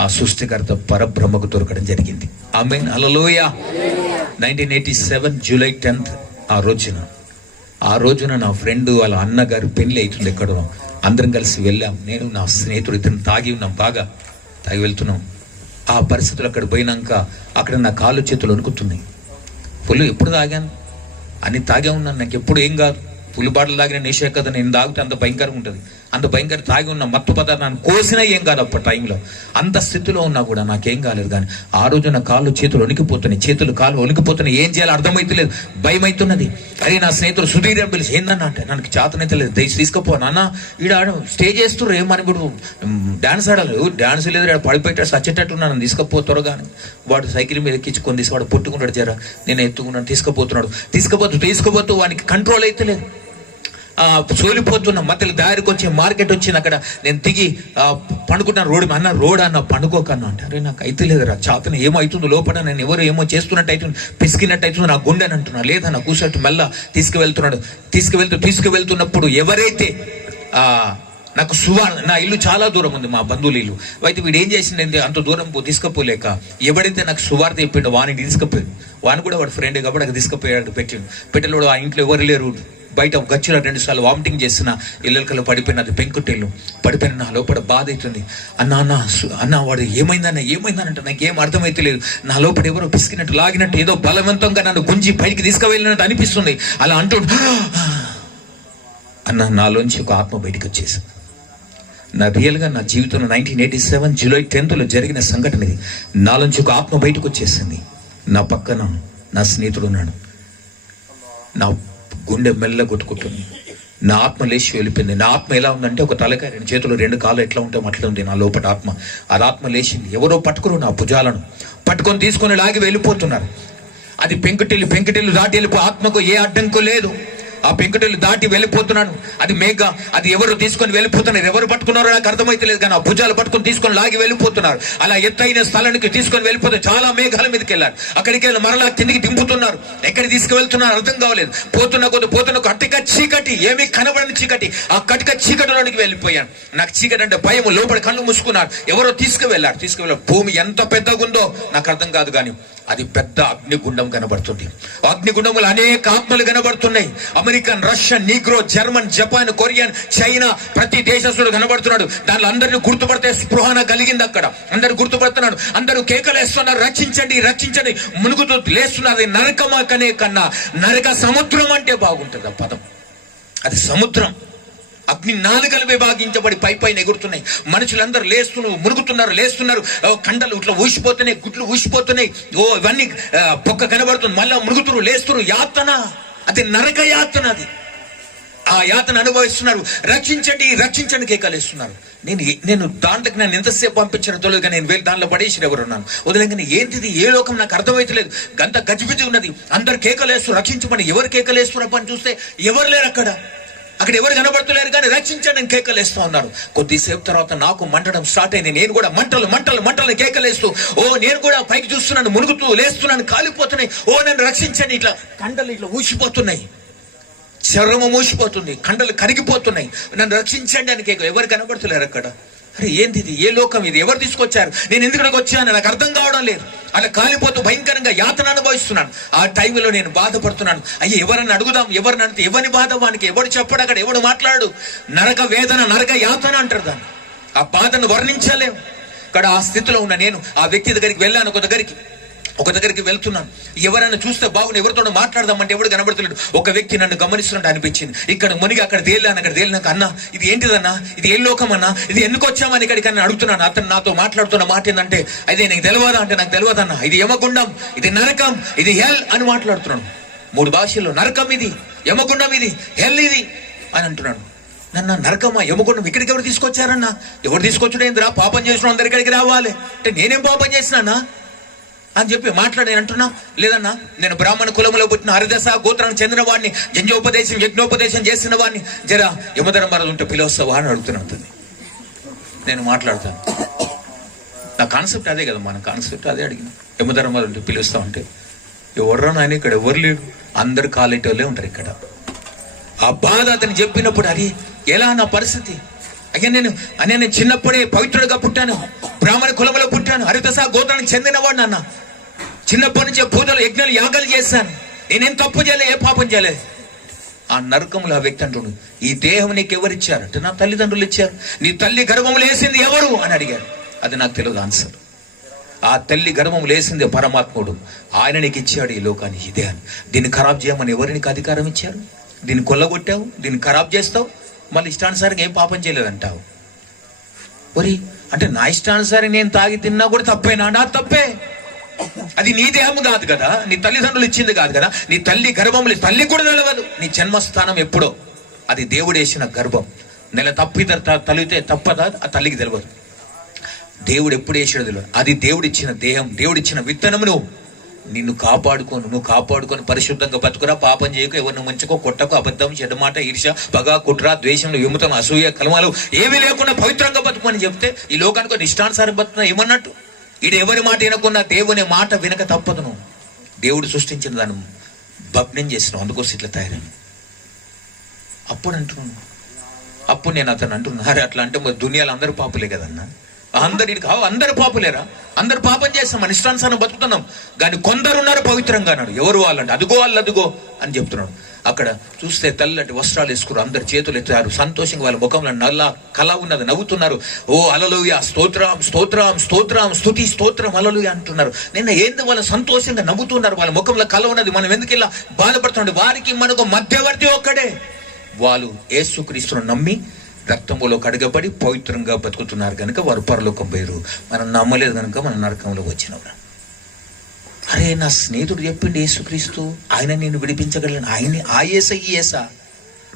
ఆ సృష్టికర్త పరబ్రహ్మకు దొరకడం జరిగింది. ఆమేన్, హల్లెలూయా. 1987 జూలై 10th ఆ రోజున నా ఫ్రెండ్ వాళ్ళ అన్నగారు పెళ్లి అవుతుంది ఎక్కడో, అందరం కలిసి వెళ్ళాం. నేను నా స్నేహితుడు ఇద్దరు తాగి ఉన్నాం, బాగా తాగి వెళ్తున్నాం. ఆ పరిస్థితులు అక్కడ పోయినాక అక్కడ నా కాళ్ళు చేతులు వణుకుతున్నాయి. ఫుల్ ఎప్పుడు తాగాను, అన్ని తాగే ఉన్నాను, నాకు ఎప్పుడు ఏం కాదు. పులి బాటలు తాగిన నిషే కదా, నేను తాగితే అంత భయంకరంగా ఉంటుంది. అంత భయంకర తాగి ఉన్న మత్తు పదార్థాన్ని కోసినా ఏం కాదు. అప్పటి టైంలో అంత స్థితిలో ఉన్నా కూడా నాకేం కాలేదు. కానీ ఆ రోజు నా కాళ్ళు చేతులు వణికిపోతున్నాయి, కాళ్ళు వణికిపోతున్నాయి. ఏం చేయాలో అర్థమైతలేదు, భయం అవుతున్నది. అరే, నా స్నేహితుడు సుధీర్ అని పిలిచి, ఏందన్నా అంటే, నాకు చేతనైతే లేదు, తీసుకుపో నాన్న, ఈడ స్టేజ్ చేస్తున్నారు, ఏమని కూడా డాన్స్ ఆడాలి, డాన్స్ లేదు, ఇక్కడ పడిపోయేటట్టు సచ్చేటట్టు నన్ను తీసుకుపో త్వరగా. వాడు సైకిల్ మీద ఎక్కించుకొని తీసి వాడు పొట్టుకున్నాడు, జరా నేను ఎత్తుకున్నాను, తీసుకుపోతూ వానికి కంట్రోల్ అయితే లేదు. సోలిపోతున్న మధ్యలో దారికి వచ్చి మార్కెట్ వచ్చింది, అక్కడ నేను దిగి పండుకుంటాను రోడ్డు. రోడ్ అన్న పండుకోకన్నా అంటే, అరే నాకు అయితే లేదురా, చేతన ఏమో అవుతుంది లోపల, నేను ఎవరు ఏమో చేస్తున్నట్టు అవుతుంది, పిసికినట్టు అవుతుంది నా గుండె అని అంటున్నా. లేదా నా కూర్చోట్టు మెల్ల తీసుకువెళ్తున్నప్పుడు ఎవరైతే నాకు నా ఇల్లు చాలా దూరం ఉంది, మా బంధువుల ఇల్లు. అయితే వీడు ఏం చేసిండే, అంత దూరం తీసుకుపోలేక ఎవడైతే నాకు సువార్త చెప్పిండో వాడిని తీసుకుపోయాడు. వాడిని కూడా వాడు ఫ్రెండ్ కాబట్టి అక్కడ తీసుకుపోయాడు, పెట్టినోడు. ఆ ఇంట్లో ఎవరు లేరు, బయట గచ్చిలో 2 సార్లు వామిటింగ్ చేసిన, ఇళ్ళకల్లో పడిపోయిన, అది పెంకుటిల్లు పడిపోయిన. నా లోపల బాధ అవుతుంది. అన్న వాడు ఏమైందనంటే నాకు ఏం అర్థమైతే లేదు. నా లోపల ఎవరో పిసికినట్టు, లాగినట్టు, ఏదో బలవంతంగా నన్ను గుంజి బయటికి తీసుకువెళ్ళినట్టు అనిపిస్తుంది. అలా అంటూ నాలోంచి ఒక ఆత్మ బయటకు వచ్చేసింది. రియల్గా నా జీవితంలో 1987 జూలై 10th జరిగిన సంఘటన ఇది. నాలోంచి ఒక ఆత్మ బయటకు వచ్చేసింది. నా పక్కన నా స్నేహితుడు ఉన్నాడు. నా గుండె మెల్ల కొట్టుకుంటుంది. నా ఆత్మ లేచి వెళ్ళిపోయింది. నా ఆత్మ ఎలా ఉందంటే, ఒక తలకాయ, 2 చేతులు 2 కాళ్ళు ఎట్లా ఉంటాం అట్లా ఉంది నా లోపల ఆత్మ. అది ఆత్మ లేచింది. ఎవరో పట్టుకుని నా భుజాలను పట్టుకొని తీసుకొని లాగి వెళ్ళిపోతున్నారు. అది పెంకుటిల్లు దాటి వెళ్ళిపో, ఆత్మకు ఏ అడ్డంకు లేదు. ఆ పెంకుటిల్లు దాటి వెళ్ళిపోతున్నాడు. అది ఎవరు తీసుకొని వెళ్ళిపోతున్నారు, ఎవరు పట్టుకున్నారో నాకు అర్థమైతే లేదు. కానీ ఆ భుజాలు పట్టుకొని తీసుకొని లాగి వెళ్ళిపోతున్నారు. అలా ఎత్తైన స్థలానికి తీసుకొని వెళ్ళిపోతే చాలా మేఘాల మీదకి వెళ్ళారు. అక్కడికి వెళ్ళి మరలా కిందికి దింపుతున్నారు. ఎక్కడికి తీసుకువెళ్తున్నారు అర్థం కావలేదు. పోతున్న కట్టిక చీకటి, ఏమీ కనబడని చీకటి, ఆ కట్టిక చీకటిలోనికి వెళ్ళిపోయాను. నాకు చీకటి అంటే భయం, లోపల కళ్ళు మూసుకున్నారు. ఎవరో తీసుకువెళ్ళారు. భూమి ఎంత పెద్దగా ఉందో నాకు అర్థం కాదు, కానీ అది పెద్ద అగ్నిగుండం కనబడుతుంది. అగ్నిగుండములు అనేక ఆత్మలు కనబడుతున్నాయి. American, Russian, Negro, German, Japan, Korean, China, ప్రతి దేశస్తుడు కనబడుతున్నాడు. దానిలో అందరినీ గుర్తుపడితే స్పృహన కలిగింది. అక్కడ అందరు గుర్తుపడుతున్నాడు. అందరూ కేకలేస్తున్నారు, రక్షించండి, మునుగుతూ లేస్తున్నారు. నరకమా కన్నా నరక సముద్రం అంటే బాగుంటుంది ఆ పదం. అది సముద్రం. అగ్ని నాలుగలు విభాగించబడి పైన ఎగురుతున్నాయి. మనుషులందరూ లేస్తున్నారు. కండలు ఇట్లా ఊసిపోతున్నాయి, గుడ్లు ఊసిపోతున్నాయి. ఇవన్నీ పొక్క కనబడుతుంది. మళ్ళా మురుగుతురు, లేస్తురు. యాతన, అది నరక యాతన. అది ఆ యాతన అనుభవిస్తున్నారు. రక్షించండి రక్షించండి కేకలేస్తున్నారు. నేను దాంట్లోకి నన్ను ఎంతసేపు పంపించిన తొలగా నేను వెళ్ళి దాంట్లో పడేసి ఎవరున్నాను వదిలేగానే ఏంటిది ఏ లోకం నాకు అర్థమైతలేదు. గంత గజిబిజి ఉన్నది. అందరు కేకలేస్తూ రక్షించమని. ఎవరు కేకలేస్తున్నారు పని చూస్తే ఎవరు లేరు అక్కడ ఎవరు కనబడుతులేరు, కానీ రక్షించండి కేకలేస్తూ ఉన్నారు. కొద్దిసేపు తర్వాత నాకు మంటడం స్టార్ట్ అయింది. నేను కూడా మంటలు కేకలేస్తూ నేను కూడా పైకి చూస్తున్నాను, మునుగుతూ లేస్తున్నాను, కాలిపోతున్నాయి. నన్ను రక్షించండి. ఇట్లా కండలు ఇట్లా ఊసిపోతున్నాయి, చర్మం ఊసిపోతుంది, కండలు కరిగిపోతున్నాయి. నన్ను రక్షించండి అని కేక. ఎవరు కనబడుతులేరు అక్కడ. అరే ఏంది ఇది, ఏ లోకం ఇది, ఎవరు తీసుకొచ్చారు, నేను ఎందుకు వచ్చాను నాకు అర్థం కావడం లేదు. అలా కాలిపోతూ భయంకరంగా యాతన అనుభవిస్తున్నాను. ఆ టైంలో నేను బాధపడుతున్నాను. అయ్యే ఎవరన్నా అడుగుదాం, ఎవరిని అంటే ఎవరి బాధ వానికి, ఎవడు చెప్పడు, అక్కడ ఎవడు మాట్లాడు. నరక వేదన, నరక యాతన అంటారు దాన్ని. ఆ బాధను వర్ణించలేము. ఇక్కడ ఆ స్థితిలో ఉన్న నేను ఆ వ్యక్తి దగ్గరికి వెళ్ళాను. ఒక దగ్గరికి వెళ్తున్నాను. ఎవరైనా చూస్తే బాగుంది, ఎవరితో మాట్లాడదామంటే ఎవడు కనబడుతున్నాడు. ఒక వ్యక్తి నన్ను గమనిస్తున్నట్టు అనిపించింది. ఇక్కడ మునిగి అక్కడ తేలినాక అన్నా ఇది ఏంటిదన్నా, ఇది ఏ లోకం అన్నా, ఇది ఎందుకు వచ్చామని ఇక్కడికి అడుగుతున్నాను. అతను నాతో మాట్లాడుతున్న మాట ఏంటంటే అదే నీకు తెలియదా అంటే నాకు తెలియదన్నా, ఇది యమగుండం, ఇది నరకం, ఇది హెల్ అని మాట్లాడుతున్నాను. 3 భాషల్లో నరకం ఇది, యమగుండం ఇది, హెల్ ఇది అని అంటున్నాడు. నన్ను నరకమా యమగుండం ఇక్కడికి ఎవరు తీసుకొచ్చారన్నా, ఎవరు తీసుకొచ్చుడేంద్రా, పాపం చేసిన అందరి ఇక్కడికి రావాలి అంటే నేనేం పాపం చేసినానా అని చెప్పి మాట్లాడి అంటున్నా. లేదన్నా నేను బ్రాహ్మణ కులంలో పుట్టిన హరిదశ గోత్రానికి చెందిన వాడిని, యజ్ఞోపదేశం చేసిన వాడిని, జర యమధర్మరాజు ఉంటే పిలవస్తావా అని అడుగుతున్నాను. నేను మాట్లాడతాను. నా కాన్సెప్ట్ అదే కదా, మన కాన్సెప్ట్ అదే అడిగిన. యమధర్మరాజు ఉంటే పిలుస్తా ఉంటే ఎవర్రా నాయన ఇక్కడ ఎవరు లేరు, అందరు కాలేటోళ్ళే ఉంటారు ఇక్కడ. ఆ బాధ అతను చెప్పినప్పుడు అది ఎలా నా పరిస్థితి. అయ్యా నేను చిన్నప్పుడే పవిత్రుడిగా పుట్టాను, బ్రాహ్మణ కులంలో పుట్టాను, హరిదశ గోత్రానికి చెందినవాడు. అన్న చిన్నప్పటి నుంచి పూజలు యజ్ఞాలు యాగాలు చేశాను, నేనేం తప్పు చేయలే, ఏ పాపం చేయలే. ఆ నరకంలో ఆ వ్యక్తి అంటున్నాడు, ఈ దేహం నీకు ఎవరు ఇచ్చారు అంటే నా తల్లిదండ్రులు ఇచ్చారు. నీ తల్లి గర్భంలో వేసింది ఎవరు అని అడిగారు. అది నాకు తెలియదు ఆన్సర్. ఆ తల్లి గర్భంలో వేసింది పరమాత్ముడు, ఆయన నీకు ఇచ్చాడు ఈ లోకాన్ని, ఇదే అని. దీన్ని ఖరాబ్ చేయమని ఎవరు నీకు అధికారం ఇచ్చారు? దీన్ని కొల్లగొట్టావు, దీన్ని ఖరాబ్ చేస్తావు, మళ్ళీ ఇష్టానుసారంగా ఏం పాపం చేయలేదంటావు. ఒరి అంటే నా ఇష్టానుసారం నేను తాగి తిన్నా కూడా తప్పేనా? నా తప్పే. అది నీ దేహం కాదు కదా, నీ తల్లిదండ్రులు ఇచ్చింది కాదు కదా, నీ తల్లి గర్భంలో తల్లి కూడా తెలియదు నీ జన్మస్థానం ఎప్పుడో. అది దేవుడు వేసిన గర్భం. నెల తల్లితే తప్పదా ఆ తల్లికి తెలియదు. దేవుడు ఎప్పుడు వేసాడు తెలియదు. అది దేవుడిచ్చిన దేహం, దేవుడిచ్చిన విత్తనము. నువ్వు కాపాడుకొని పరిశుద్ధంగా బతుకురా, పాపం చేయకు, ఎవరిని మంచుకో, కొట్టకు, అబద్ధం, చెడ్డమాట, ఈర్ష, పగ, కుట్ర, ద్వేషంలో, విముతం, అసూయ, కలమాలు ఏమీ లేకుండా పవిత్రంగా బతుకుని చెప్తే ఈ లోకానికి ఇష్టానుసారం బతుకున్నా ఏమన్నట్టు. ఇది ఎవరి మాట వినకున్నా దేవుని మాట వినక తప్పదు. నువ్వు దేవుడు సృష్టించిన దాన్ని భగ్నం చేసినావు, అందుకోసం ఇట్లా తయారైన. అప్పుడు నేను అతను అంటున్నా, అరే అట్లా అంటే మరి దునియాలో అందరూ పాపులే కదన్నా, అందరు పాపులేరా, అందరు పాపం చేస్తాం, మన ఇష్టానుసారం బతుకుతున్నాం. కానీ కొందరున్నారు పవిత్రంగా అన్నాడు. ఎవరు వాళ్ళంటే అదుగో అని చెప్తున్నాడు. అక్కడ చూస్తే తెల్లటి వస్త్రాలు వేసుకున్నారు, అందరు చేతులు ఎత్తారు, సంతోషంగా వాళ్ళ ముఖంలో నల్ల కళ ఉన్నది, నవ్వుతున్నారు. ఓ హల్లెలూయా, స్తోత్రం, స్తుతి స్తోత్రం, హల్లెలూయా అంటున్నారు. నిన్న ఏంది వాళ్ళు సంతోషంగా నవ్వుతున్నారు, వాళ్ళ ముఖంలో కళ ఉన్నది. మనం ఎందుకు ఇలా బాధపడుతున్నాడు? వారికి మనకు మధ్యవర్తి ఒక్కడే. వాళ్ళు యేసుక్రీస్తును నమ్మి రక్తములో కడగబడి పవిత్రంగా బతుకుతున్నారు కనుక వారు పరలోకం పోయారు. మనం నమ్మలేదు కనుక మనం నరకంలో వచ్చినవారు. అరే నా స్నేహితుడు చెప్పిండు యేసుక్రీస్తు ఆయన నేను విడిపించగలను, ఆయన ఆ ఏసా ఈ ఏసా,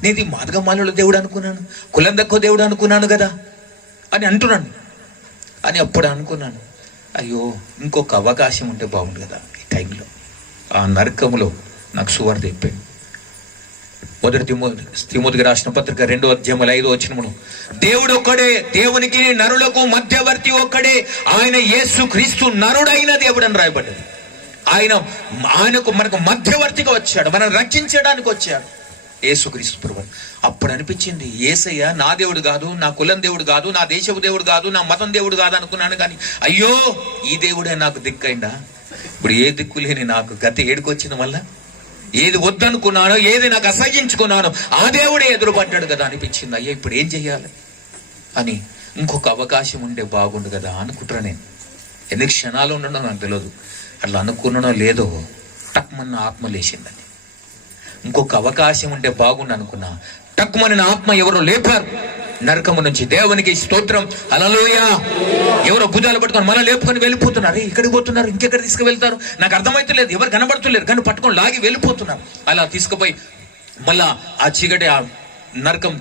నేను మార్గమాలలో దేవుడు అనుకున్నాను, కులం తక్కువ దేవుడు అనుకున్నాను కదా అని అంటున్నాను. అని అప్పుడు అనుకున్నాను, అయ్యో ఇంకొక అవకాశం ఉంటే బాగుండు కదా ఈ టైంలో. ఆ నరకములో నాకు సువార్త చెప్పాడు. 1 తిమోతికి రాసిన పత్రిక 2వ అధ్యాయం 5వ వచనమును, దేవుడు ఒక్కడే, దేవునికి నరులకు మధ్యవర్తి ఒక్కడే, ఆయన యేసుక్రీస్తు నరుడైన దేవుడు అని రాయబడ్డది. ఆయనకు మనకు మధ్యవర్తిగా వచ్చాడు, మనం రక్షించడానికి వచ్చాడు యేసుక్రీస్తు ప్రభువు. అప్పుడు అనిపించింది, యేసయ్య నా దేవుడు కాదు, నా కులం దేవుడు కాదు, నా దేశపు దేవుడు కాదు, నా మతం దేవుడు కాదు అనుకున్నాను. కానీ అయ్యో ఈ దేవుడే నాకు దిక్కైందా. ఇప్పుడు ఏ దిక్కు లేని నాకు గతి ఏడుకొచ్చింది. మళ్ళా ఏది వద్దనుకున్నానో, ఏది నాకు అసహ్యించుకున్నానో ఆ దేవుడే ఎదురుపడ్డాడు కదా అనిపించింది. అయ్యా ఇప్పుడు ఏం చెయ్యాలి అని ఇంకొక అవకాశం ఉంటే బాగుండు కదా అనుకుంటున్నా. నేను ఎన్ని క్షణాలు ఉండడం నాకు తెలియదు. అట్లా అనుకున్నానో లేదో టక్మన్న ఆత్మ లేచిందని. ఇంకొక అవకాశం ఉంటే బాగుండు అనుకున్నా. టక్మన్న ఆత్మ ఎవరో లేపారు నరకము నుంచి. దేవునికి స్తోత్రం, హల్లెలూయా. ఎవరో భుజాలు పట్టుకొని మళ్ళీ లేపుకొని వెళ్ళిపోతున్నారు. ఇక్కడికి పోతున్నారు, ఇంకెక్కడ తీసుకువెళ్తారు నాకు అర్థమైతలేదు. ఎవరు కనబడుతులేరు కానీ పట్టుకొని లాగి వెళ్ళిపోతున్నారు. అలా తీసుకుపోయి మళ్ళా ఆ చీకటి ఆ నరకం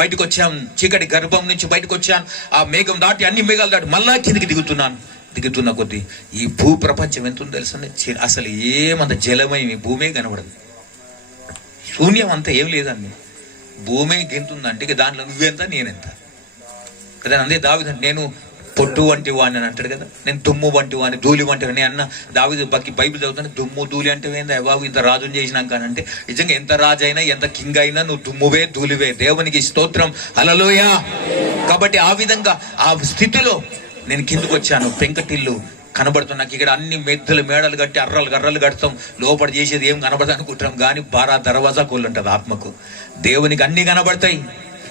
బయటకు వచ్చాను, చీకటి గర్భం నుంచి బయటకు వచ్చాను, ఆ మేఘం దాటి అన్ని మేఘాలు దాటి మళ్ళా కిందికి దిగుతున్న కొద్దీ ఈ భూ ప్రపంచం ఎంత ఉందో తెలుసు, అసలు ఏమంత జలమయం ఈ భూమే కనబడదు, శూన్యం అంతా ఏం లేదండి. భూమి గెంతుందంటే ఇక దాంట్లో నువ్వెంత నేనెంత కదా. అందే దావీదు, నేను పొట్టు వంటి వాడిని అని అంటాడు కదా, నేను దుమ్ము వంటి వాడిని, ధూళి వంటి వాడిని అన్న. దావీదు బైబిల్ చదువుతాను, దుమ్ము ధూళి అంటే ఏందా బాబు, ఇంత రాజుని చేసినాక అంటే నిజంగా ఎంత రాజు అయినా ఎంత కింగ్ అయినా నువ్వు దుమ్మువే ధూళివే. దేవునికి స్తోత్రం, హల్లెలూయా. కాబట్టి ఆ విధంగా ఆ స్థితిలో నేను కిందకు వచ్చాను. పెంకటిల్లు కనబడుతుంది నాకు, ఇక్కడ అన్ని మెద్దలు మేడలు కట్టి గర్రలు కడతాం, లోపల చేసేది ఏం కనబడదు అనుకుంటాం, కానీ బారా దర్వాజా కోళ్ళు ఉంటుంది ఆత్మకు. దేవునికి అన్ని కనబడతాయి,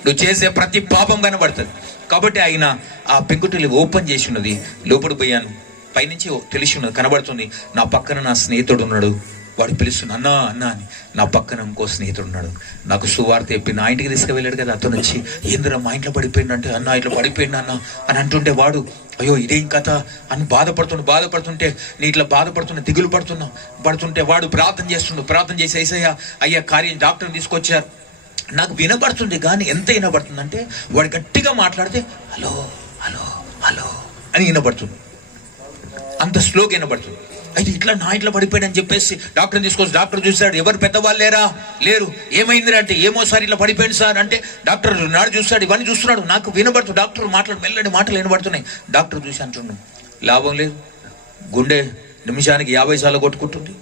నువ్వు చేసే ప్రతి పాపం కనబడుతుంది. కాబట్టి ఆయన ఆ పెంకుటిల్లు ఓపెన్ చేసి ఉన్నది, లోపల పోయాను. పైనుంచి తెలిసి ఉన్నది, కనబడుతుంది. నా పక్కన నా స్నేహితుడు ఉన్నాడు, వాడు పిలుస్తున్నా అన్నా అన్నా అని. నా పక్కన ఇంకో స్నేహితుడు ఉన్నాడు, నాకు సువార్త చెప్పి నా ఇంటికి తీసుకువెళ్ళాడు కదా. అతను వచ్చి ఏందిరా మా ఇంట్లో పడిపోయిండు అంటే, అన్న ఇట్లా పడిపోయిండు అన్న అని అంటుంటే, వాడు అయ్యో ఇదేం కథ అని బాధపడుతుంటే నీ ఇట్లా దిగులు పడుతుంటే వాడు ప్రార్థన చేసి యేసయ్యా అయ్యా కార్యం డాక్టర్ని తీసుకొచ్చారు. నాకు వినబడుతుంది, కానీ ఎంత వినబడుతుంది అంటే వాడు గట్టిగా మాట్లాడితే హలో హలో హలో అని వినబడుతుంది, అంత స్లోగా వినబడుతుంది. అయితే ఇట్లా నా ఇంట్లో పడిపోయాడని చెప్పేసి డాక్టర్ని తీసుకొచ్చి డాక్టర్ చూశాడు, ఎవరు పెద్దవాళ్ళు లేరు. ఏమైంది అంటే, ఏమో సార్ ఇట్లా పడిపోయింది సార్ అంటే, డాక్టర్ నాడు చూస్తాడు, ఇవన్నీ చూస్తున్నాడు, నాకు వినబడుతుంది. డాక్టర్ మెల్లడి మాటలు వినబడుతున్నాయి. డాక్టర్ చూసి అంటున్నాడు, లాభం లేదు, గుండె నిమిషానికి 50 సార్లు కొట్టుకుంటుంది,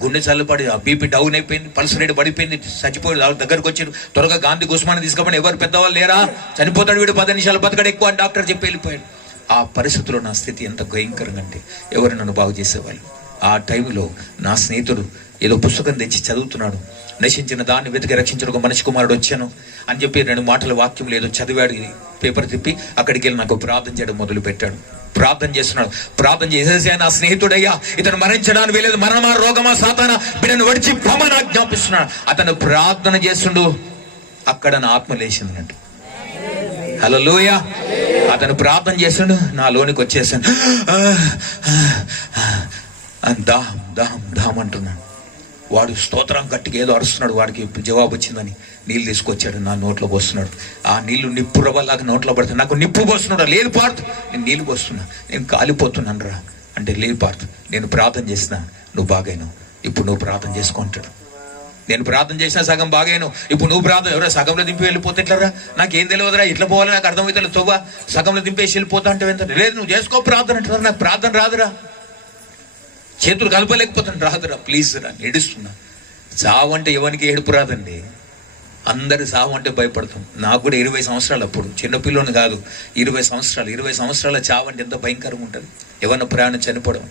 గుండె చల్లపడి ఆ బీపీ డౌన్ అయిపోయింది, పల్స్ రేట్ పడిపోయింది, చచ్చిపోయి దగ్గరకు వచ్చాడు, త్వరగా గాంధీ గుస్మాని తీసుకపోయి, ఎవరు పెద్దవాళ్ళు లేరా, చనిపోతాడు వీడు, 10 నిమిషాలు బతకడు ఎక్కువ అని డాక్టర్ చెప్పి వెళ్ళిపోయాడు. ఆ పరిస్థితిలో నా స్థితి ఎంత భయంకరంగా అంటే, ఎవరు నన్ను బాగు చేసేవాళ్ళు. ఆ టైంలో నా స్నేహితుడు ఏదో పుస్తకం తెచ్చి చదువుతున్నాడు, నశించిన దాన్ని వెతికి రక్షించిన ఒక మనిషి కుమారుడు వచ్చాను అని చెప్పి 2 మాటల వాక్యం లేదో చదివాడు. పేపర్ తిప్పి అక్కడికి వెళ్ళి నాకు ప్రార్థన చేయడం మొదలు పెట్టాడు. ప్రార్థన చేస్తున్నాడు. ప్రార్థన చేసేసి నా స్నేహితుడయ్యా, ఇతను మరణించడానికి వీలేదు, మరణమా రోగమా సాతానా బిడ్డను వడిచి పొమ్మని ఆజ్ఞాపిస్తున్నాడు. అతను ప్రార్థన చేస్తుండు, అక్కడ నా ఆత్మ లేచిందన్నట్టు. హల్లెలూయా. అతను ప్రార్థన చేస్తుండు, నా లోనికి వచ్చేసాను, దాహం దాహం దాహం అంటున్నాడు. వాడు స్తోత్రం గట్టిగా ఏదో అరుస్తున్నాడు, వాడికి జవాబు వచ్చిందని నీళ్ళు తీసుకొచ్చాడు, నా నోట్లో పోస్తున్నాడు. ఆ నీళ్లు నిప్పు రవ్వలాగా నోట్లో పడుతుంది. నాకు నిప్పు పోస్తున్నాడు, లేదు పార్త్ నేను నీళ్ళు పోస్తున్నా, నేను కాలిపోతున్నాను రా అంటే, లేదు పార్త్ నేను ప్రార్థన చేసినా నువ్వు బాగాను, ఇప్పుడు నువ్వు ప్రార్థన చేసుకుంటాడు. నేను ప్రార్థన చేసినా సగం బాగాను, ఇప్పుడు నువ్వు ప్రార్థన, ఎవరో సగంలో దింపి వెళ్ళిపోతే ఎట్లరా, నాకేం తెలియదురా, ఇట్లా పోవాలి నాకు అర్థమవుతుంది, తోవా సగంలో దింపేసి వెళ్ళిపోతా అంటే ఎంత, లేదు నువ్వు చేసుకో ప్రార్థన అంటారా, నాకు ప్రార్థన రాదురా, చేతులు కలపలేకపోతాను, రాదురా, ప్లీజ్ రా, ఏడుస్తున్నా. చావు అంటే ఎవరికి ఏడుపు రాదండి, అందరి సావు అంటే భయపడతాం. నాకు కూడా 20 సంవత్సరాలు, అప్పుడు చిన్నపిల్లని కాదు, 20 సంవత్సరాల చావు అంటే ఎంత భయంకరంగా ఉంటుంది. ఎవరిన ప్రయాణం చనిపోవడం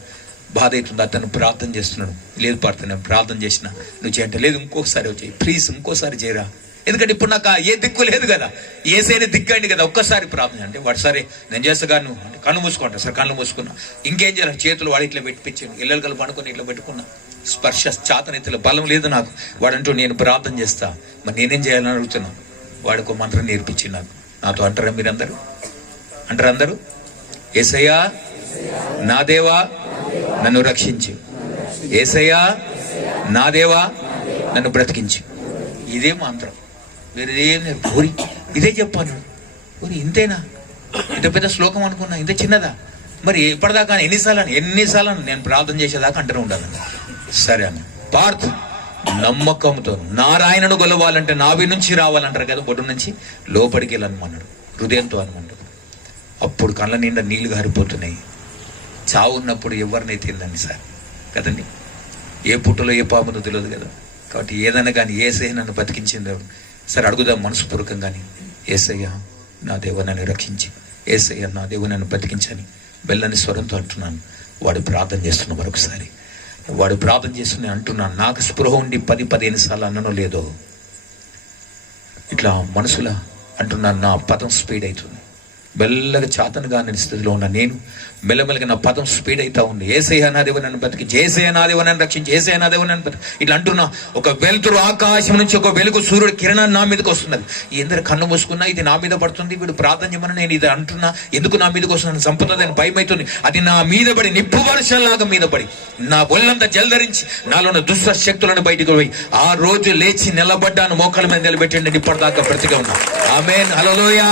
బాధ అవుతుంది. అతను ప్రార్థన చేస్తున్నాడు, లేదు పాడుతా నేను ప్రార్థన చేసిన నువ్వు చేయంటే, లేదు ఇంకొకసారి వచ్చి ప్లీజ్ ఇంకోసారి చేయరా, ఎందుకంటే ఇప్పుడు నాకు ఏ దిక్కు లేదు కదా, ఏసైనా దిక్కు అయింది కదా, ఒక్కసారి ప్రార్థన అంటే, వాడు సరే నేను చేస్తాను అంటే, కళ్ళు మూసుకుంటా సార్, కళ్ళు మూసుకున్నా, ఇంకేం చేయాలి, చేతులు వాడు ఇట్లా పెట్టిపించాను, ఇళ్ళలు కలిపి పడుకొని ఇట్లా పెట్టుకున్నా, స్పర్శ చాతనెత్తుల బలం లేదు నాకు. వాడంటూ నేను ప్రార్థన చేస్తా, మరి నేనేం చేయాలని అడుగుతున్నా. వాడికి ఒక మంత్రం నేర్పించి నాతో అంటారా మీరందరూ, అంటారు అందరూ, యేసయ్యా నా దేవా నన్ను రక్షించు, యేసయ్యా నా దేవా నన్ను బ్రతికించు. ఇదే మంత్రం, వేరేదేం ఊరి ఇదే చెప్పాను. ఊరి ఇంతేనా, ఇంత పెద్ద శ్లోకం అనుకున్నా, ఇంత చిన్నదా, మరి ఎప్పటిదాకా ఎన్నిసార్లు నేను ప్రార్థన చేసేదాకా అంటూనే ఉండాలి. సరే అన్న పార్థ్ నమ్మకంతో నారాయణను గొలవాలంటే నాభి నుంచి రావాలంటారు కదా, బొడ్డు నుంచి లోపలికి వెళ్ళనమన్నాడు, హృదయంతో అనమన్నాడు. అప్పుడు కళ్ళ నిండా నీళ్లు గారిపోతున్నాయి. చావు ఉన్నప్పుడు ఎవరినైతే తిందండి సార్ కదండి, ఏ పుట్టలో ఏ పామునో తెలియదు కదా. కాబట్టి ఏదైనా కానీ యేసయ్య నన్ను బతికించింది. సరే అడుగుదాం మనస్పూర్వకంగాని, యేసయ్య నా దేవ నన్ను రక్షించి, యేసయ్య నా దేవ నన్ను బతికించని బెల్లని స్వరంతో అంటున్నాను. వాడు ప్రార్థన చేస్తున్న మరొకసారి, వాడు ప్రార్థన చేస్తున్నా అంటున్నాను. నాకు స్పృహ ఉండి 10-15 సార్లు అన్ననో లేదో ఇట్లా మనసులా అంటున్నాను, నా పదం స్పీడ్ అవుతుంది. మెల్లగా చాతను కాని స్థితిలో ఉన్న నేను మెల్లమెల్లగా నా పదం స్పీడ్ అవుతా ఉంది. ఏసయ్య నా దేవ నన్ను బతికి, ఏసయ్య నా దేవ నన్ను రక్షించి, ఏసయ్య నా దేవ నన్ను బతికి ఇట్లా అంటున్నా. ఒక వెలుతురు ఆకాశం నుంచి ఒక వెలుగు సూర్యుడు కిరణం నా మీదకి వస్తున్నది. ఎందరు కన్ను మూసుకున్నా ఇది నా మీద పడుతుంది, వీడు ప్రార్థన చేయమని నేను ఇది అంటున్నా, ఎందుకు నా మీదకి వస్తున్నాను, సంపదని భయం అవుతుంది. అది నా మీద పడి నిప్పు వర్షంలాగా మీద పడి నా ఒళ్ళంతా జలధరించి నాలో ఉన్న దుష్ట శక్తులను బయటకు పోయి ఆ రోజు లేచి నిలబడ్డాను, మోకాళ్ళ మీద నిలబెట్టండి, ఇప్పటిదాకా బ్రతిగా ఉన్నా. ఆమేన్, హల్లెలూయా.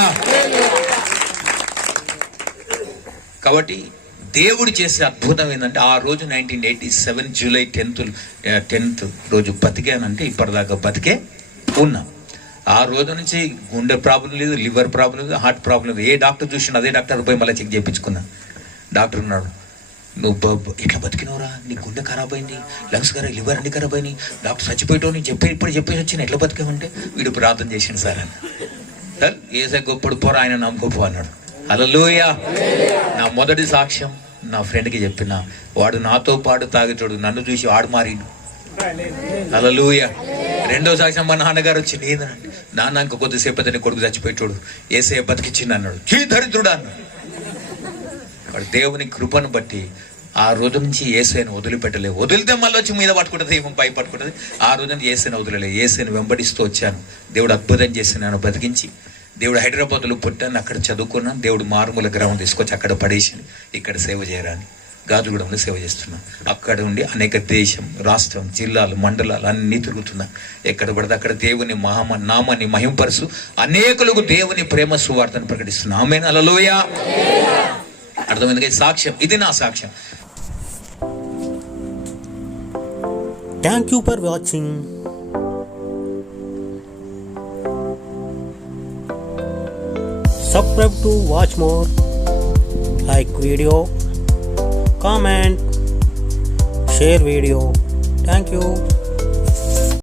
కాబట్టి దేవుడు చేసే అద్భుతం ఏంటంటే ఆ రోజు 1987 జూలై 10th రోజు బతికానంటే ఇప్పటిదాకా బతికే ఉన్నా. ఆ రోజు నుంచి గుండె ప్రాబ్లం లేదు, లివర్ ప్రాబ్లం లేదు, హార్ట్ ప్రాబ్లం లేదు. ఏ డాక్టర్ చూసినా అదే డాక్టర్ పోయి మళ్ళీ చెక్ చేయించుకున్నా. డాక్టర్ ఉన్నాడు, నువ్వు ఇట్లా బతికినవరా, నీ గుండె ఖరాబ్ అయింది, లంగ్స్ ఖరాబ్, లివర్ అన్ని ఖరాబ్ అయినాయి, డాక్టర్ చచ్చిపోయావు, నేను ఇప్పుడు చెప్పేసి వచ్చిన ఎట్లా బతికావంటే వీడు ప్రార్థన చేసిండు సార్ అని. సార్ ఏసే గొప్పడు పోరా, ఆయన నమ్మకపో అన్నాడు. హల్లెలూయా. నా మొదటి సాక్ష్యం నా ఫ్రెండ్కి చెప్పిన, వాడు నాతో పాటు తాగేటోడు, నన్ను చూసి వాడు మారిండు. హల్లెలూయా. రెండో సాక్ష్యం మా నాన్నగారు వచ్చి లేదనండి, నాన్న ఇంకా కొద్దిసేపు అతని కొడుకు చచ్చిపోయేటోడు, ఏసయ్య బతికిచ్చింది అన్నాడు. చీ దరిద్రుడు అన్నాడు. వాడు దేవుని కృపను బట్టి ఆ రోజు నుంచి ఏసైను వదిలిపెట్టలేదు. వదిలితే మళ్ళీ వచ్చి మీద పట్టుకుంటుంది, ఏమో పై పట్టుకుంటుంది. ఆ రోజు నుంచి ఏసైను వదిలేదు, ఏసైను వెంబడిస్తూ వచ్చాను. దేవుడు అద్భుతం చేసి నన్ను బతికించి, దేవుడు హైదరాబాద్లో పుట్టాను, అక్కడ చదువుకున్నాను. దేవుడు మారుమూల గ్రామం తీసుకొచ్చి అక్కడ పడేసి ఇక్కడ సేవ చేయరాని గాజుగూడెంలో సేవ చేస్తున్నాను. అక్కడ ఉండి అనేక దేశం, రాష్ట్రం, జిల్లాలు, మండలాలు అన్నీ తిరుగుతున్నా. ఎక్కడ పడితే అక్కడ దేవుని నామాన్ని మహింపరుసు అనేకులకు దేవుని ప్రేమ సువార్తను ప్రకటిస్తున్నా. ఆమేన్, హల్లెలూయా. అర్థమైంది కదా సాక్ష్యం, ఇది నా సాక్ష్యం. Thank you for watching. Subscribe to watch more. Like video, comment, share video. Thank you.